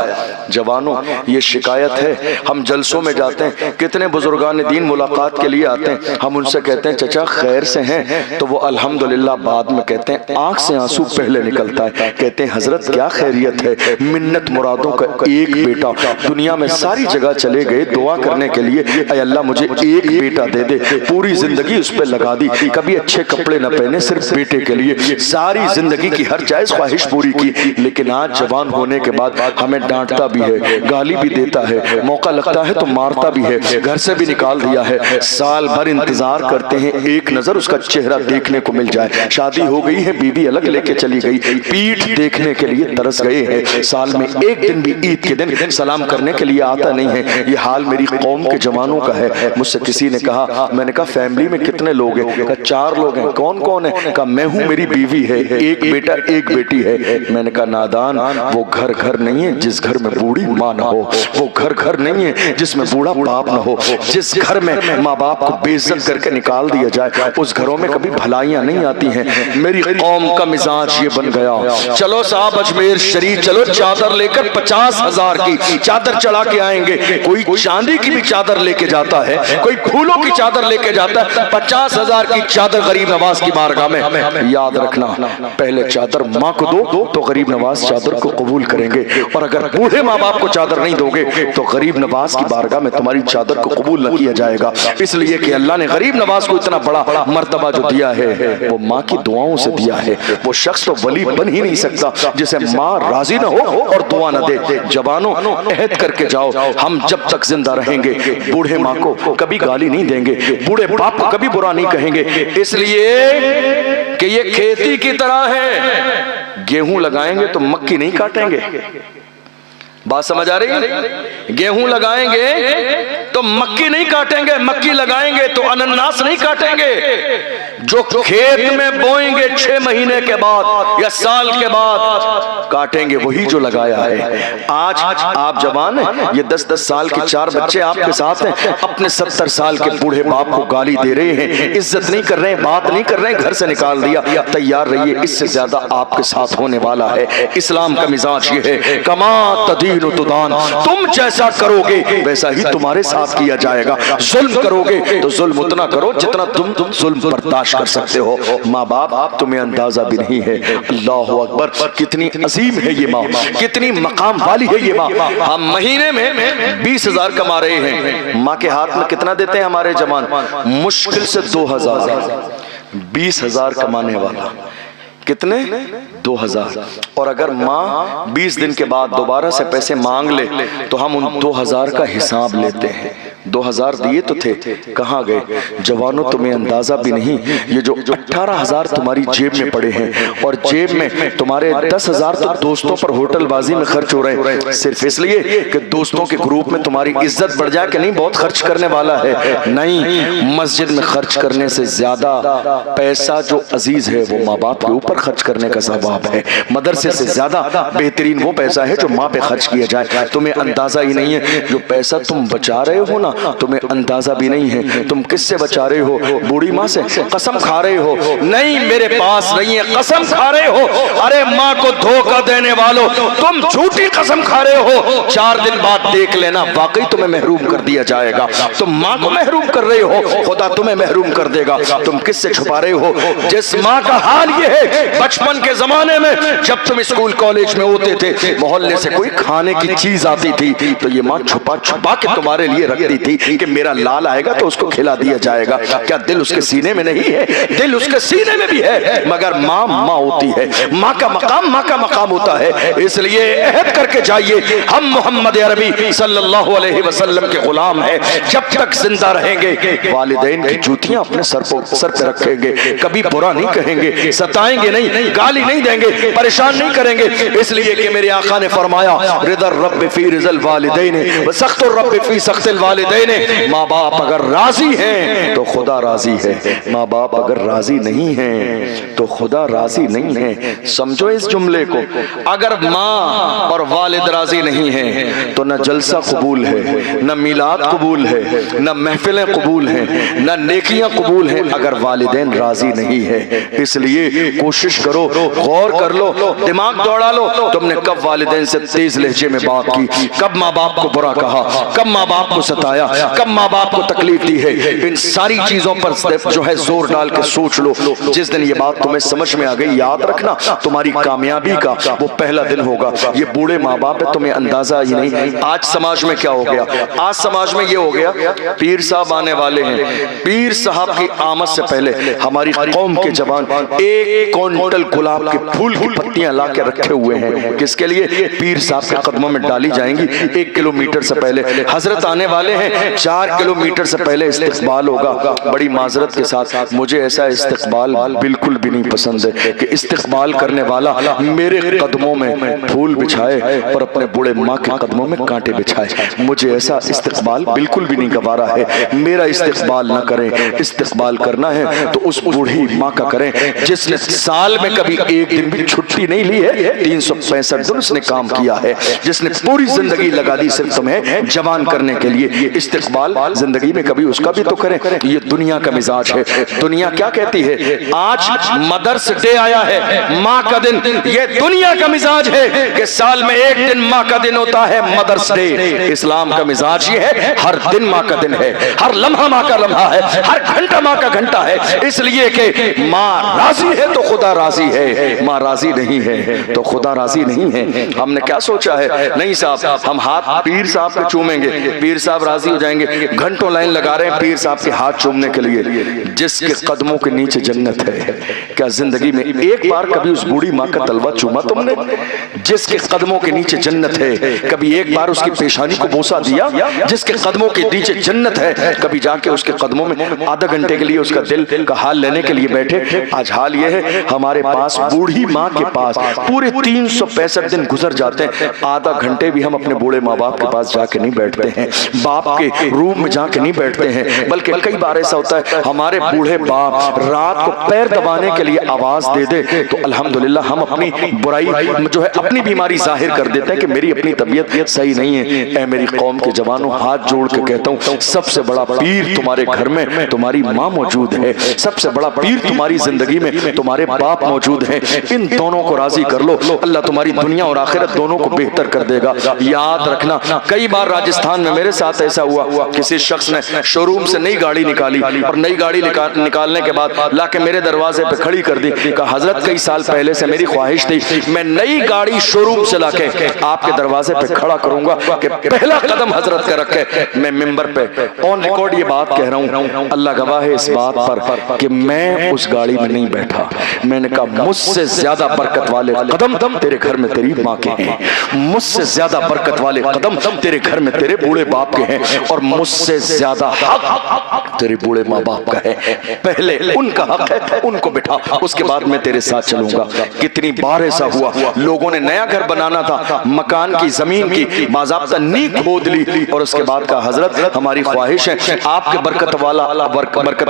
جوانوں، یہ شکایت ہے، ہم جلسوں میں جاتے ہیں، کتنے بزرگان دین ملاقات کے لیے آتے ہیں، ہم ان سے کہتے ہیں چچا خیر سے ہیں تو وہ الحمدللہ بعد میں کہتے ہیں آنکھ سے آنسو پہلے نکلتا ہے، کہتے ہیں حضرت کیا خیریت ہے، منت مرادوں کا ایک بیٹا، دنیا میں ساری جگہ چلے گئے دعا کرنے کے لیے، اے اللہ مجھے ایک بیٹا دے دے، پوری زندگی اس پہ لگا دی، کبھی اچھے کپڑے نہ پہنے صرف بیٹے کے لیے، ساری زندگی کی ہر جائز خواہش پوری کی، لیکن آج جوان ہونے کے بعد ہمیں ڈانٹتا بھی ہے، گالی بھی دیتا ہے، موقع لگتا ہے تو مارتا بھی ہے، گھر سے بھی نکال دیا ہے۔ سال بھر انتظار کرتے ہیں ایک نظر اس کا چہرہ دیکھنے کو مل جائے، شادی ہو گئی ہے، بیوی الگ لے کے چلی گئی، پیٹھ دیکھنے کے لیے ترس گئے ہیں، سال میں ایک دن بھی عید کے دن سلام کرنے کے لیے آتا نہیں ہے۔ یہ حال میری قوم کے جوانوں کا ہے۔ مجھ سے کسی نے کہا، میں نے کہا فیملی میں کتنے لوگ ہیں؟ کہا 4 لوگ ہیں۔ کون کون ہیں؟ کہا میں ہوں، میری بیوی ہے، ایک بیٹا ایک بیٹی ہے۔ میں نے کہا نادان، وہ گھر گھر نہیں ہے جس گھر میں بوڑھی ماں نہ ہو، وہ گھر گھر نہیں ہے جس میں بوڑھا باپ نہ ہو، جس گھر میں ماں باپ کو بے عزت کر کے نکال دیا جائے اس گھروں میں کبھی بھلائیاں نہیں آتی ہیں۔ میری قوم کا مزاج یہ بن گیا، چلو صاحب اجمیر شریف چلو، چادر لے کر 50,000 کی چادر چڑھا کے آئیں گے، کوئی چاندی کی بھی چادر لے کے جاتا ہے، کوئی پھولوں کی چادر لے کے جاتا ہے، 50,000 کی چادر غریب نواز کی بارگاہ میں۔ یاد رکھنا پہلے چادر ماں کو دو تو غریب نواز چادر کو قبول کریں گے، اور اگر بوڑھے ماں باپ کو چادر نہیں دو گے تو غریب نواز کی بارگاہ میں تمہاری چادر کو قبول نہ کیا جائے گا، اس لیے کہ اللہ نے غریب نواز کو اتنا بڑا مرتبہ جو دیا ہے وہ ماں کی دعاؤں سے دیا ہے۔ وہ شخص تو ولی بن ہی نہیں سکتا جسے ماں راضی نہ ہو اور دعا نہ دے۔ جوانوں عہد کر کے جاؤ، ہم جب تک زندہ رہیں گے بوڑھے ماں کو کبھی گالی نہیں دیں گے، بوڑھے باپ کو کبھی برا نہیں کہیں گے، اس لیے کہ یہ کھیتی کی طرح ہے، گیہوں لگائیں گے تو مکی نہیں کاٹیں گے۔ بات سمجھ آ رہی ہے؟ گیہوں لگائیں گے تو مکی نہیں کاٹیں گے، مکی لگائیں گے تو انناس نہیں کاٹیں گے۔ جو کھیت میں بوئیں گے 6 مہینے کے بعد یا سال کے بعد کاٹیں گے وہی جو لگایا ہے۔ آج آپ جوان ہیں، یہ 10-10 سال کے 4 بچے آپ کے ساتھ ہیں، اپنے 70 سال کے بوڑھے باپ کو گالی دے رہے ہیں، عزت نہیں کر رہے ہیں، بات نہیں کر رہے ہیں، گھر سے نکال دیا۔ تیار رہیے، اس سے زیادہ آپ کے ساتھ ہونے والا ہے۔ اسلام کا مزاج یہ ہے، کما تدین تدان، تم جیسا کرو گے ویسا ہی تمہارے ساتھ کیا جائے گا۔ ظلم کرو گے تو ظلم اتنا کرو جتنا تم ظلم برداشت کر سکتے ہو۔ ماں باپ تمہیں اندازہ بھی نہیں ہے، اللہ اکبر کتنی عظیم ہے یہ ماں، کتنی مقام والی ہے یہ ماں۔ ہم مہینے میں 20,000 کما رہے ہیں، ماں کے ہاتھ میں کتنا دیتے ہیں ہمارے جوان؟ مشکل سے 2,000۔ 20,000 کمانے والا کتنے 2000. اور اگر ماں 20 دن کے بعد دوبارہ سے پیسے مانگ لے تو ہم ان 2000 کا حساب لیتے ہیں. 2000 دیے تو تھے کہاں گئے؟ جوانوں تمہیں اندازہ بھی نہیں یہ جو 18,000 تمہاری جیب میں پڑے ہیں اور جیب میں تمہارے 10,000 تو دوستوں پر ہوٹل بازی میں خرچ ہو رہے ہیں صرف اس لیے کہ دوستوں کے گروپ میں تمہاری عزت بڑھ جائے کہ نہیں بہت خرچ کرنے والا ہے. نہیں، مسجد میں خرچ کرنے سے زیادہ پیسہ جو عزیز ہے وہ ماں باپ کے اوپر خرچ کرنے کا ثواب ہے. مدرسے سے زیادہ بہترین وہ پیسہ ہے جو ماں پہ خرچ کیا جائے. تمہیں اندازہ ہی نہیں ہے جو پیسہ تم بچا رہے ہو نا، تمہیں اندازہ بھی نہیں ہے تم کس سے بچا رہے ہو. بوڑھی ماں سے قسم کھا رہے ہو نہیں میرے پاس نہیں ہے، قسم کھا رہے ہو. ارے ماں کو دھوکہ دینے والوں تم جھوٹی قسم کھا رہے ہو. 4 دن بعد دیکھ لینا واقعی تمہیں محروم کر دیا جائے گا. تم ماں کو محروم کر رہے ہو، خدا تمہیں محروم کر دے گا. تم کس سے چھپا رہے ہو؟ جس ماں کا حال یہ ہے بچپن کے زمانے میں جب تم اسکول کالج میں ہوتے تھے محلے سے کوئی کھانے کی چیز آتی تھی تو یہ ماں چھپا چھپا کے تمہارے لیے رکھتی تھی کہ میرا لال آئے گا تو اس کو کھلا دیا جائے گا. کیا دل اس کے سینے میں نہیں ہے؟ دل اس کے سینے میں بھی ہے، مگر ماں ماں ہوتی ہے. ماں کا مقام ہوتا ہے. اس لیے عہد کر کے جائیے ہم محمد عربی صلی اللہ علیہ وسلم کے غلام ہیں. جب تک زندہ رہیں گے والدین کی جوتیاں اپنے سر پہ رکھیں گے، کبھی برا نہیں کہیں گے، ستائیں گے نہیں، گالی نہیں دیں گے، پریشان نہیں کریں گے. اس لیے کہ میرے آقا نے فرمایا رضا الرب فی رضا الوالدین وسخط الرب فی سخط الوالدین. ماں باپ اگر راضی ہیں تو خدا راضی ہے، ماں باپ اگر راضی نہیں ہیں تو خدا راضی نہیں ہے. سمجھو اس جملے کو. اگر ماں اور والد راضی نہیں ہیں تو نہ جلسہ قبول ہے، نہ میلاد قبول ہے، نہ محفلیں قبول ہیں، نہ نیکیاں قبول ہیں اگر والدین راضی نہیں ہے. اس لیے کوشش کرو، غور کر لو، دماغ دوڑا لو تم نے کب والدین سے تیز لہجے میں بات کی، کب ماں باپ کو برا کہا، کب ماں باپ کو ستایا، کب ماں باپ کو تکلیف دی ہے. ان ساری چیزوں پر جو ہے زور ڈال کے سوچ لو. جس دن یہ بات تمہیں سمجھ میں آ گئی یاد رکھنا تمہاری کامیابی کا وہ پہلا دن ہوگا. یہ بوڑھے ماں باپ ہے تمہیں اندازہ ہی نہیں. آج سماج میں کیا ہو گیا؟ آج سماج میں یہ ہو گیا پیر صاحب آنے والے ہیں. پیر صاحب کی آمد سے پہلے ہماری قوم کے جوان 1 کوئنٹل گلاب کے پھول کی پتیاں لا کے رکھے ہوئے ہیں. کس کے لیے؟ پیر صاحب کے قدموں میں ڈالی جائیں گی. 1 کلومیٹر سے پہلے حضرت آنے والے ہیں، 4 کلومیٹر سے پہلے استقبال ہوگا. بڑی معذرت کے ساتھ مجھے ایسا استقبال بالکل بھی نہیں پسند ہے کہ استقبال کرنے والا میرے قدموں میں پھول بچھائے اور اپنے بوڑھے ماں کے قدموں میں کانٹے بچھائے. مجھے ایسا استقبال بالکل بھی نہیں گوارا ہے. میرا استقبال نہ کریں. استقبال کرنا ہے تو اس بوڑھی ماں کا کریں جس نے سال میں کبھی 1 دن بھی چھٹی نہیں لی ہے. 365 دن اس نے کام کیا ہے، جس نے پوری زندگی لگا دی صرف تمہیں جوان کرنے کے لیے. استقبال زندگی میں کبھی اس کا بھی تو کریں. یہ دنیا کا مزاج ہے. دنیا کیا کہتی ہے؟ آج مدرس ڈے آیا ہے، ماں کا دن. یہ دنیا کا مزاج ہے کہ سال میں 1 دن ماں کا دن ہوتا ہے، مدرس ڈے. اسلام کا مزاج یہ ہے ہر دن ماں کا دن ہے، ہر لمحہ ماں کا لمحہ ہے، ہر گھنٹہ ماں کا گھنٹہ ہے. اس لیے کہ ماں راضی ہے تو خدا راضی ہے، ماں راضی نہیں ہے تو خدا راضی نہیں ہے. ہم نے کیا سوچا ہے؟ نہیں صاحب ہم ہاتھ پیر صاحب پہ چومیں گے، پیر صاحب راضی ہو جائیں گے. گھنٹوں لائن لگا رہے ہیں پیر صاحب کے ہاتھ چومنے کے لیے. جس کے قدموں کے نیچے جنت ہے. کیا زندگی میں ایک بار کبھی اس بوڑھی ماں کا تلوا چوما تم نے؟ جس کے قدموں کے نیچے جنت ہے کبھی ایک بار اس کی پیشانی کو بوسہ دیا؟ جس کے قدموں کے نیچے جنت ہے کبھی جا کے اس کے قدموں میں آدھا گھنٹے کے لیے اس کا دل کا حال لینے کے لیے بیٹھے؟ آج حال یہ ہے ہمارے پاس بوڑھی ماں کے پاس پورے 365 دن گزر جاتے ہیں، آدھا گھنٹے بھی ہم اپنے بوڑھے ماں باپ کے پاس جا کے نہیں بیٹھتے ہیں، باپ کے روم میں جا کے نہیں بیٹھتے ہیں. بلکہ کئی بار ایسا ہوتا ہے ہمارے بوڑھے باپ رات کو پیر دبانے کے لیے آواز دے دے تو الحمدللہ ہم اپنی برائی جو ہے اپنی بیماری ظاہر کر دیتے ہیں کہ میری اپنی طبیعت صحیح نہیں ہے. اے میری قوم کے جوانوں ہاتھ جوڑ کے کہتا ہوں سب سے بڑا پیر تمہارے گھر میں تمہاری ماں موجود ہے، سب سے بڑا پیر تمہاری زندگی میں تمہارے باپ موجود ہیں. ان دونوں کو راضی کر لو، اللہ تمہاری دنیا اور آخرت دونوں کو بہتر کر دے گا. یاد رکھنا کئی بار راجستھان میں میرے ساتھ ایسا ہوا، کسی شخص نے شو روم سے نئی گاڑی نکالی اور نئی گاڑی نکالنے کے بعد لا کے میرے دروازے پہ کھڑی کر دی. کہا حضرت کئی سال پہلے سے میری خواہش تھی میں نئی گاڑی شو روم سے لا کے آپ کے دروازے پہ کھڑا کروں گا کہ پہلا قدم حضرت کا رکھے. میں ممبر پہ آن ریکارڈ یہ بات کہہ رہا ہوں، اللہ گواہ ہے اس بات پر کہ میں اس گاڑی میں نہیں بیٹھا. میں نے کہا مجھ سے زیادہ برکت والے قدم تیرے گھر میں تیری ماں کے ہیں، مجھ سے زیادہ برکت والے قدم تیرے گھر میں تیرے بوڑھے باپ کے ہیں، اور مجھ سے زیادہ حق تیرے بوڑھے ماں باپ کا ہے۔ پہلے ان کا حق ہے، ان کو بٹھا، اس کے بعد میں تیرے ساتھ چلوں گا۔ کتنی بار ایسا ہوا، لوگوں نے نیا گھر بنانا تھا، مکان کی زمین کی باضابطہ نیک کھود لی، اور اس کے بعد کہا حضرت ہماری خواہش ہے آپ کے برکت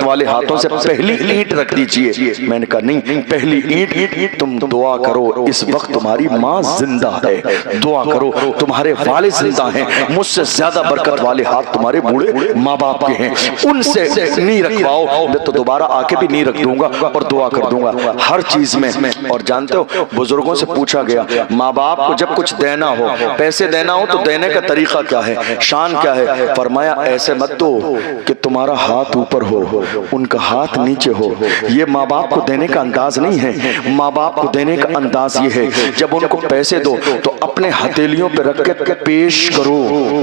والے ہاتھوں سے پہلی اینٹ رکھ دیجئے۔ میں نے کہا نہیں، پہلی اینٹ تم دعا کرو، اس وقت تمہاری ماں زندہ ہے، دعا کرو تمہارے والد زندہ ہیں، مجھ سے زیادہ برکت والے ہاتھ تمہارے بوڑھے ماں باپ کے ہیں، ان سے نہیں رکھواؤ، میں تو دوبارہ آ کے بھی نہیں رکھ دوں گا اور دعا کر دوں گا ہر چیز میں۔ اور جانتے ہو بزرگوں سے پوچھا گیا ماں باپ کو جب کچھ دینا ہو، پیسے دینا ہو، تو دینے کا طریقہ کیا ہے، شان کیا ہے؟ فرمایا ایسے مت دو کہ تمہارا ہاتھ اوپر ہو ان کا ہاتھ نیچے ہو، یہ ماں باپ کو دینے کا انداز نہیں ہے۔ ماں باپ کو دینے کا انداز یہ ہے جب ان کو پیسے دو تو اپنے ہتھیلیوں پہ رکھ کے پیش کرو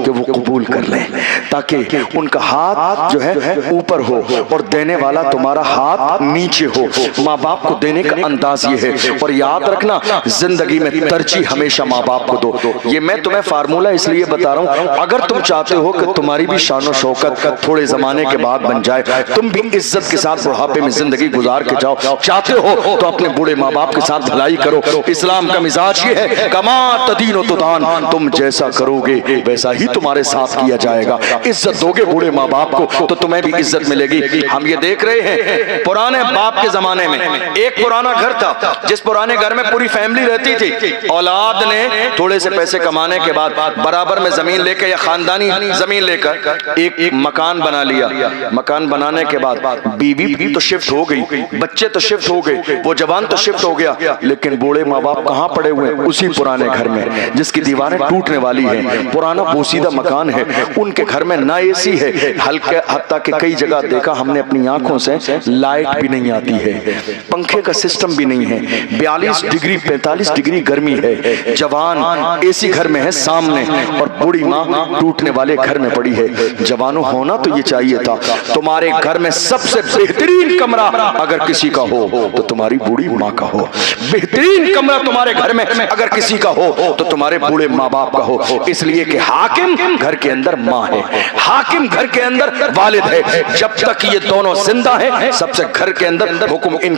کہ وہ قبول کر لیں، تاکہ ان کا ہاتھ جو ہے اوپر ہو اور دینے والا تمہارا ہاتھ نیچے ہو۔ ماں باپ کو دینے کا انداز یہ ہے، اور یاد رکھنا زندگی میں ترجیح ہمیشہ ماں باپ کو دو۔ یہ میں تمہیں فارمولہ اس لیے بتا رہا ہوں، اگر تم چاہتے ہو کہ تمہاری بھی شان و شوکت تھوڑے زمانے کے بعد بن جائے، تم بھی عزت کے ساتھ بڑھاپے میں زندگی گزار کے جاؤ، چاہتے ہو تو اپنے بوڑھے ماں باپ کے ساتھ بھلائی کرو۔ اسلام کا مزاج یہ ہے کما تدین و تدان، تم جیسا کرو گے ویسا ہی تمہارے ساتھ کیا جائے گا۔ عزت دو گے بوڑھے ماں باپ کو تو تمہیں بھی عزت ملے گی۔ ہم یہ دیکھ رہے ہیں پرانے باپ کے زمانے میں ایک پرانا گھر تھا، جس پرانے گھر میں پوری فیملی رہتی تھی، اولاد نے تھوڑے سے پیسے کمانے کے بعد برابر میں زمین لے کے یا خاندانی زمین لے کر ایک مکان بنا لیا۔ مکان بنانے کے بعد بیوی بھی تو شفٹ ہو گئی، بچے تو شفٹ ہو گئے، وہ جوان تو شفٹ ہو گیا، لیکن بوڑھے ماں باپ کہاں پڑے ہوئے؟ اسی پرانے گھر میں جس کی دیواریں ٹوٹنے والی ہیں، پرانا بوسیدہ مکان ہے، ان کے گھر میں نہ اے سی ہے، حتیٰ کہ کئی جگہ دیکھا ہم نے اپنی آنکھوں سے لائٹ بھی نہیں آتی ہے، پنکھے کا سسٹم بھی نہیں ہے، 42 ڈگری 45 ڈگری گرمی ہے، جوان اے سی گھر میں ہے سامنے، اور بوڑھی ماں ٹوٹنے والے گھر میں پڑی ہے۔ جوانوں ہونا تو یہ چاہیے تھا تمہارے گھر میں سب سے بہترین کمرہ اگر کسی کا ہو تو تمہاری بوڑھی ماں کا ہو، بہترین کمرہ تمہارے گھر میں اگر کسی کا ہو تو تمہارے بوڑھے ماں باپ کا ہو، اس لیے کہ حاکم گھر کے اندر ماں ہے، حاکم گھر کے اندر والد ہے۔ جب تک یہ دونوں زندہ ہیں سب سے گھر کے اندر حکم ان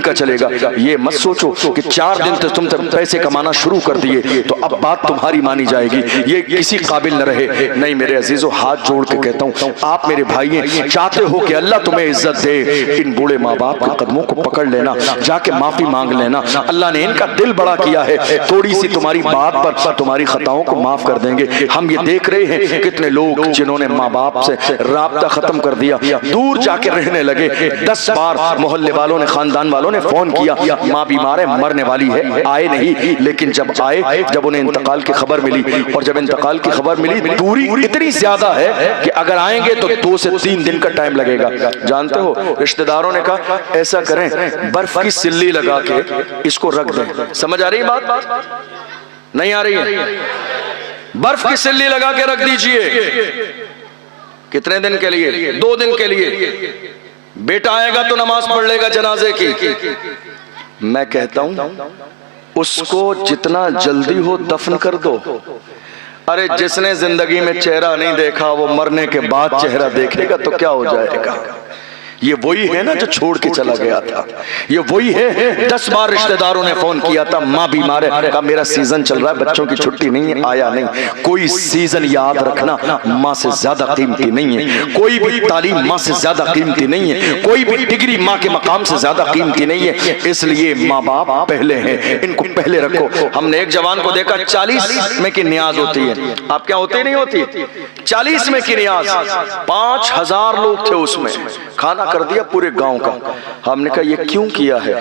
کا چلے گا۔ یہ مت سوچو کہ 4 دن تو تم پیسے کمانا شروع کر دیے تو اب بات تمہاری مانی جائے گی، یہ کسی قابل نہ رہے۔ نہیں میرے عزیزو، ہاتھ جوڑ کے کہتا ہوں آپ میرے بھائی ہیں، چاہتے ہو کہ اللہ تمہیں عزت دے، ان بوڑھے ماں باپ کے قدموں کو پکڑ لینا، جا کے معافی مانگ لینا، اللہ نے ان کا دل بڑا کیا ہے، تھوڑی سی تمہاری بات پر تمہاری خطاؤں کو معاف کر دیں گے۔ ہم یہ دیکھ رہے ہیں کتنے لوگ جنہوں نے ماں باپ سے رابطہ ختم کر دیا، دور جا کے رہنے لگے، 10 بار محلے والوں نے خاندان والوں نے فون کیا ماں بیمار ہے مرنے والی ہے، آئے نہیں، لیکن جب آئے، جب انہیں انتقال کی خبر ملی، اور جب انتقال کی خبر ملی دوری اتنی زیادہ ہے کہ اگر آئیں گے تو 2 سے 3 دن کا ٹائم لگے گا۔ جانتے ہو رشتہ داروں نے کہا ایسا کریں برف کی سلی لگا کے اس کو رکھ دیں۔ سمجھ آ رہی ہے بات؟ نہیں آ رہی ہے؟ برف کی سلی لگا کے رکھ دیجئے۔ کتنے دن کے لیے؟ 2 دن کے لیے۔ بیٹا آئے گا تو نماز پڑھ لے گا جنازے کی۔ میں کہتا ہوں اس کو جتنا جلدی ہو دفن کر دو۔ ارے جس نے زندگی میں چہرہ نہیں دیکھا وہ مرنے کے بعد چہرہ دیکھے گا تو کیا ہو جائے گا؟ یہ وہی ہے نا جو چھوڑ کے چلا گیا تھا، یہ وہی ہے 10 بار رشتہ داروں نے فون کیا تھا ماں بیمار ہے، کہا میرا سیزن چل رہا ہے، بچوں کی چھٹی نہیں ہے، آیا نہیں۔ کوئی سیزن یاد رکھنا ماں سے زیادہ قیمتی نہیں ہے، کوئی بھی تعلیم ماں سے زیادہ قیمتی نہیں ہے، کوئی بھی ڈگری ماں کے مقام سے زیادہ قیمتی نہیں ہے، اس لیے ماں باپ پہلے ہیں، ان کو پہلے رکھو۔ ہم نے ایک جوان کو دیکھا 40 میں کی نیاز ہوتی ہے، آپ کیا ہوتی نہیں ہوتی؟ 40 میں کی نیاز، 5000 لوگ تھے اس میں، کھانا کر دیا پورے گاؤں کا۔ ہم نے کہا یہ کیوں کیا ہے؟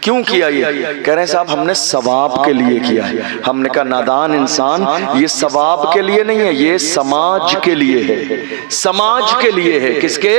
کیوں کیا یہ؟ کہہ رہے ہیں صاحب ہم نے ثواب کے لیے کیا ہے۔ ہم نے کہا نادان انسان، یہ ثواب کے لیے نہیں ہے، یہ سماج کے لیے ہے، سماج کے لیے ہے۔ کس کے؟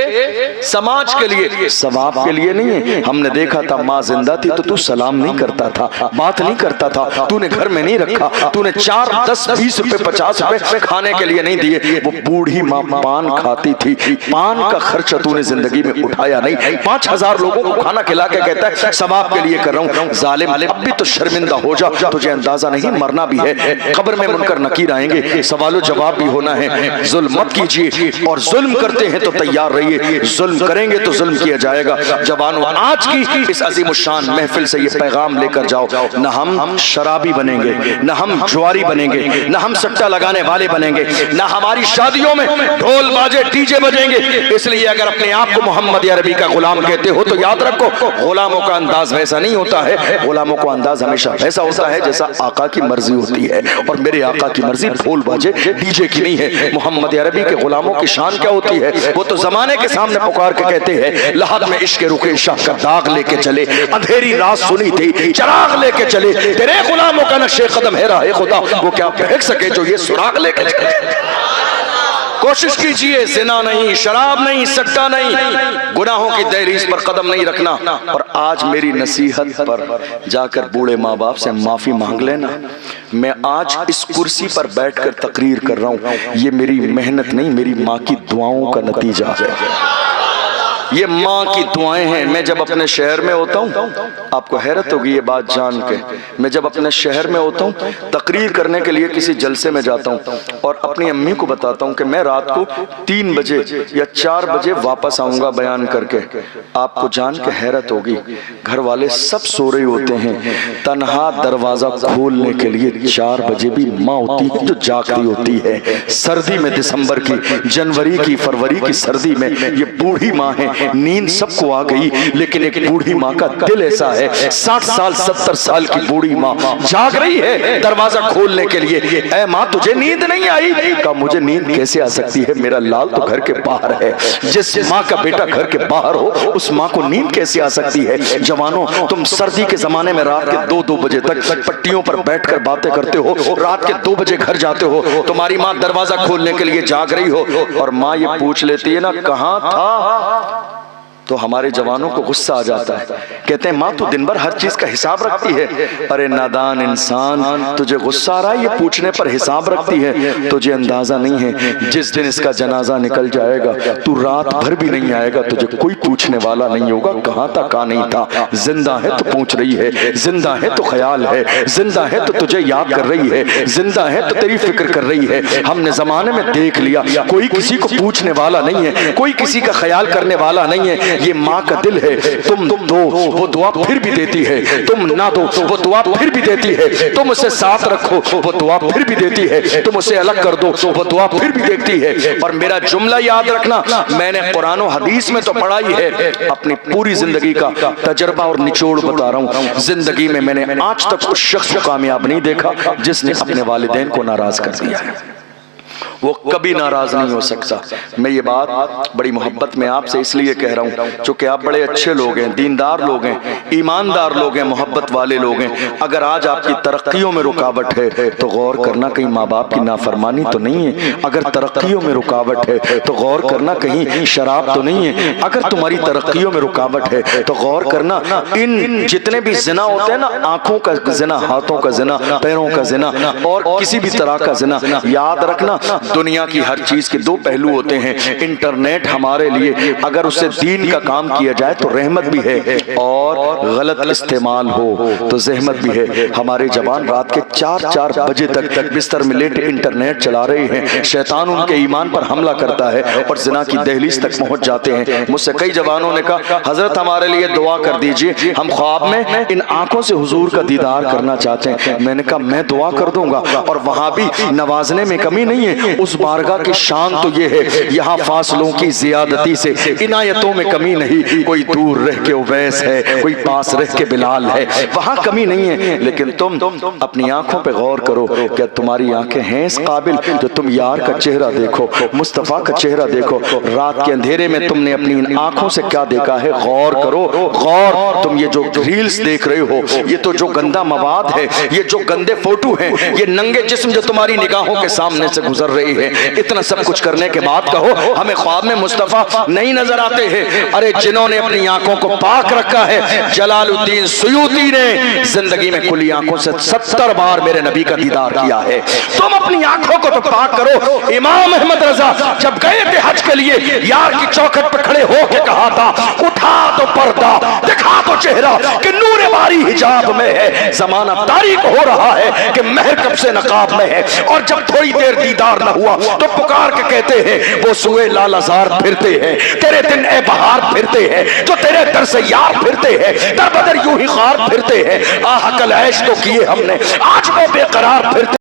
سماج کے لیے، ثواب کے لیے نہیں ہے۔ ہم نے دیکھا تھا ماں زندہ تھی تو سلام نہیں کرتا تھا، بات نہیں کرتا تھا، تو نے گھر میں نہیں رکھا، تو نے 4 10 20 روپے 50 روپے کھانے کے لیے نہیں دیے۔ وہ بوڑھی ماں پان کھاتی تھی، پان کا خرچہ تو نے زندگی میں اٹھایا نہیں, 5000 لوگوں کو کھانا کھلا کے کہتا ہے ثواب کے لیے کر رہا ہوں. ظالم اب بھی تو شرمندہ ہو جا, تجھے اندازہ نہیں مرنا بھی ہے, قبر میں منکر نکیر آئیں گے, سوال و جواب بھی ہونا ہے. ظلم مت کیجیے, اور ظلم کرتے ہیں تو تیار رہیے, ظلم کریں گے تو ظلم کیا جائے گا. جوانوں آج کی اس عظیم الشان محفل سے یہ پیغام لے کر جاؤ, نہ ہم شرابی بنیں گے, نہ ہم جواری بنیں گے, نہ ہم سٹا لگانے والے بنیں گے, نہ ہماری شادیوں میں ڈھول باجے ڈی جے بجیں گے. اس لیے اگر اپنے آپ کو محمد عربی کا غلام کہتے ہو تو یاد رکھو, غلاموں کا انداز ویسا نہیں ہوتا ہے, غلاموں کا انداز ہمیشہ ایسا ہوتا ہے جیسا آقا کی مرضی ہوتی ہے. اور میرے آقا کی مرضی ڈھول باجے ڈی جے کی نہیں ہے. محمد عربی کے غلاموں کی شان کیا ہوتی ہے, وہ تو زمانے کے سامنے پکار کے کہتے ہیں لحد میں عشق رخ شاہ کا داغ لے کے چلے, اندھیری رات سنی تھی چراغ لے کے چلے, تیرے غلاموں کا نقش قدم ہے راہ خدا, وہ کیا پھینک سکے جو یہ سراغ لے کے چلے. کوشش کیجئے زنا نہیں, شراب نہیں, سٹا نہیں, گناہوں کی دہلیز پر قدم نہیں رکھنا. اور آج میری نصیحت پر جا کر بوڑھے ماں باپ سے معافی مانگ لینا. میں آج اس کرسی پر بیٹھ کر تقریر کر رہا ہوں, یہ میری محنت نہیں, میری ماں کی دعاؤں کا نتیجہ ہے. یہ ماں کی دعائیں ہیں. میں جب اپنے شہر میں ہوتا ہوں, آپ کو حیرت ہوگی یہ بات جان کے, میں جب اپنے شہر میں ہوتا ہوں تقریر کرنے کے لیے کسی جلسے میں جاتا ہوں اور اپنی امی کو بتاتا ہوں کہ میں رات کو 3 بجے یا 4 بجے واپس آؤں گا بیان کر کے. آپ کو جان کے حیرت ہوگی, گھر والے سب سو رہے ہوتے ہیں, تنہا دروازہ کھولنے کے لیے 4 بجے بھی ماں ہوتی ہے جو جاگ رہی ہوتی ہے. سردی میں, دسمبر کی, جنوری کی, فروری کی سردی میں یہ بوڑھی ماں ہے. نیند سب کو آ گئی, لیکن ایک بوڑھی ماں کا دل ایسا ہے, 60 سال 70 سال کی بوڑھی ماں جاگ رہی ہے دروازہ کھولنے کے لیے. اے ماں تجھے نیند نہیں آئی؟ کہا مجھے نیند کیسے آ سکتی ہے, میرا لال تو گھر کے باہر ہے. جس ماں کا بیٹا گھر کے باہر ہو اس ماں کو نیند کیسے آ سکتی ہے؟ جوانوں تم سردی کے زمانے میں رات کے 2 بجے تک پٹیوں پر بیٹھ کر باتیں کرتے ہو, رات کے 2 بجے گھر جاتے ہو, تمہاری ماں دروازہ کھولنے کے لیے جاگ رہی ہو, اور ماں یہ پوچھ لیتی ہے نا کہاں تھا, تو ہمارے جوانوں کو غصہ آ جاتا ہے. کہتے ہیں ماں تو دن بھر ہر چیز کا حساب رکھتی ہے. ارے نادان انسان, تجھے غصہ آ رہا ہے یہ پوچھنے پر حساب رکھتی ہے, تجھے اندازہ نہیں ہے جس دن اس کا جنازہ نکل جائے گا تو رات بھر بھی نہیں آئے گا, تجھے کوئی پوچھنے والا نہیں ہوگا کہاں تھا کہاں نہیں تھا. زندہ ہے تو پوچھ رہی ہے, زندہ ہے تو خیال ہے, زندہ ہے تو تجھے یاد کر رہی ہے, زندہ ہے تو تیری فکر کر رہی ہے. ہم نے زمانے میں دیکھ لیا کوئی کسی کو پوچھنے والا نہیں ہے, کوئی کسی کا خیال کرنے والا نہیں ہے. یہ ماں کا دل ہے, تم دو وہ دعا پھر بھی دیتی ہے, تم نہ دو وہ دعا پھر بھی دیتی ہے, تم اسے ساتھ رکھو وہ دعا پھر بھی دیتی ہے, تم اسے الگ کر دو وہ دعا پھر بھی دیکھتی ہے. اور میرا جملہ یاد رکھنا, میں نے قرآن و حدیث میں تو پڑھا ہی ہے, اپنی پوری زندگی کا تجربہ اور نچوڑ بتا رہا ہوں. زندگی میں میں نے آج تک اس شخص کو کامیاب نہیں دیکھا جس نے اپنے والدین کو ناراض کر دیا ہے. وہ کبھی ناراض نہیں ہو سکتا. میں یہ بات بڑی محبت میں آپ سے اس لیے کہہ رہا ہوں چونکہ آپ بڑے اچھے لوگ ہیں, دیندار لوگ ہیں, ایماندار لوگ ہیں, محبت والے لوگ ہیں. اگر آج آپ کی ترقیوں میں رکاوٹ ہے تو غور کرنا کہیں ماں باپ کی نافرمانی تو نہیں ہے. اگر ترقیوں میں رکاوٹ ہے تو غور کرنا کہیں شراب تو نہیں ہے. اگر تمہاری ترقیوں میں رکاوٹ ہے تو غور کرنا ان جتنے بھی زنا ہوتے ہیں نا, آنکھوں کا زنا, ہاتھوں کا زنا, پیروں کا زنا اور کسی بھی طرح کا زنا, یاد رکھنا دنیا کی ہر چیز کے 2 پہلو ہوتے ہیں. انٹرنیٹ ہمارے لیے اگر اسے دین کا کام کیا جائے تو رحمت بھی ہے, اور غلط استعمال ہو تو زحمت بھی ہے. ہمارے جوان رات کے 4 بجے تک بستر میں لیٹ انٹرنیٹ چلا رہے ہیں, شیطان ان کے ایمان پر حملہ کرتا ہے اور زنا کی دہلیز تک پہنچ جاتے ہیں. مجھ سے کئی جوانوں نے کہا حضرت ہمارے لیے دعا کر دیجئے, ہم خواب میں ان آنکھوں سے حضور کا دیدار کرنا چاہتے ہیں. میں نے کہا میں دعا کر دوں گا, اور وہاں بھی نوازنے میں کمی نہیں ہے. اس بارگاہ کی شان تو یہ ہے, یہاں فاصلوں کی زیادتی سے عنایتوں میں کمی نہیں. کوئی دور رہ کے اویس ہے, کوئی پاس رہ کے بلال ہے, وہاں کمی نہیں ہے. لیکن تم اپنی آنکھوں پہ غور کرو, کیا تمہاری آنکھیں ہیں اس قابل جو تم یار کا چہرہ دیکھو, مصطفیٰ کا چہرہ دیکھو. رات کے اندھیرے میں تم نے اپنی ان آنکھوں سے کیا دیکھا ہے, غور کرو غور. تم یہ جو ریلز دیکھ رہے ہو, یہ تو جو گندا مواد ہے, یہ جو گندے فوٹو ہیں, یہ ننگے جسم جو تمہاری نگاہوں کے سامنے سے گزر رہے رہی ہے. اتنا سب کچھ کرنے کے بعد کہو ہمیں خواب میں مصطفیٰ نہیں نظر آتے ہیں. ارے جنہوں نے اپنی آنکھوں کو پاک رکھا ہے، جلال الدین سیوطی نے زندگی میں کھلی آنکھوں سے 70 بار میرے نبی کا دیدار کیا ہے. تم اپنی آنکھوں کو تو پاک کرو. امام احمد رضا جب گئے تھے حج کے لیے، یار کی چوکھٹ پہ کھڑے ہو کے کہا تھا اٹھا تو پردہ، دکھا تو چہرہ کہ نور باری حجاب میں ہے. زمانہ تاریک ہو رہا ہے کہ مہر کب سے نقاب میں ہے. اور جب تھوڑی دیر دیدار نہ ہوا تو پکار کے کہتے ہیں وہ سوئے لال ازار پھرتے ہیں، تیرے دن اے بہار پھرتے ہیں، جو تیرے در سے یار پھرتے ہیں، در بدر یوں ہی خار پھرتے ہیں. آہ کل عیش تو کیے ہم نے، آج وہ بے قرار پھرتے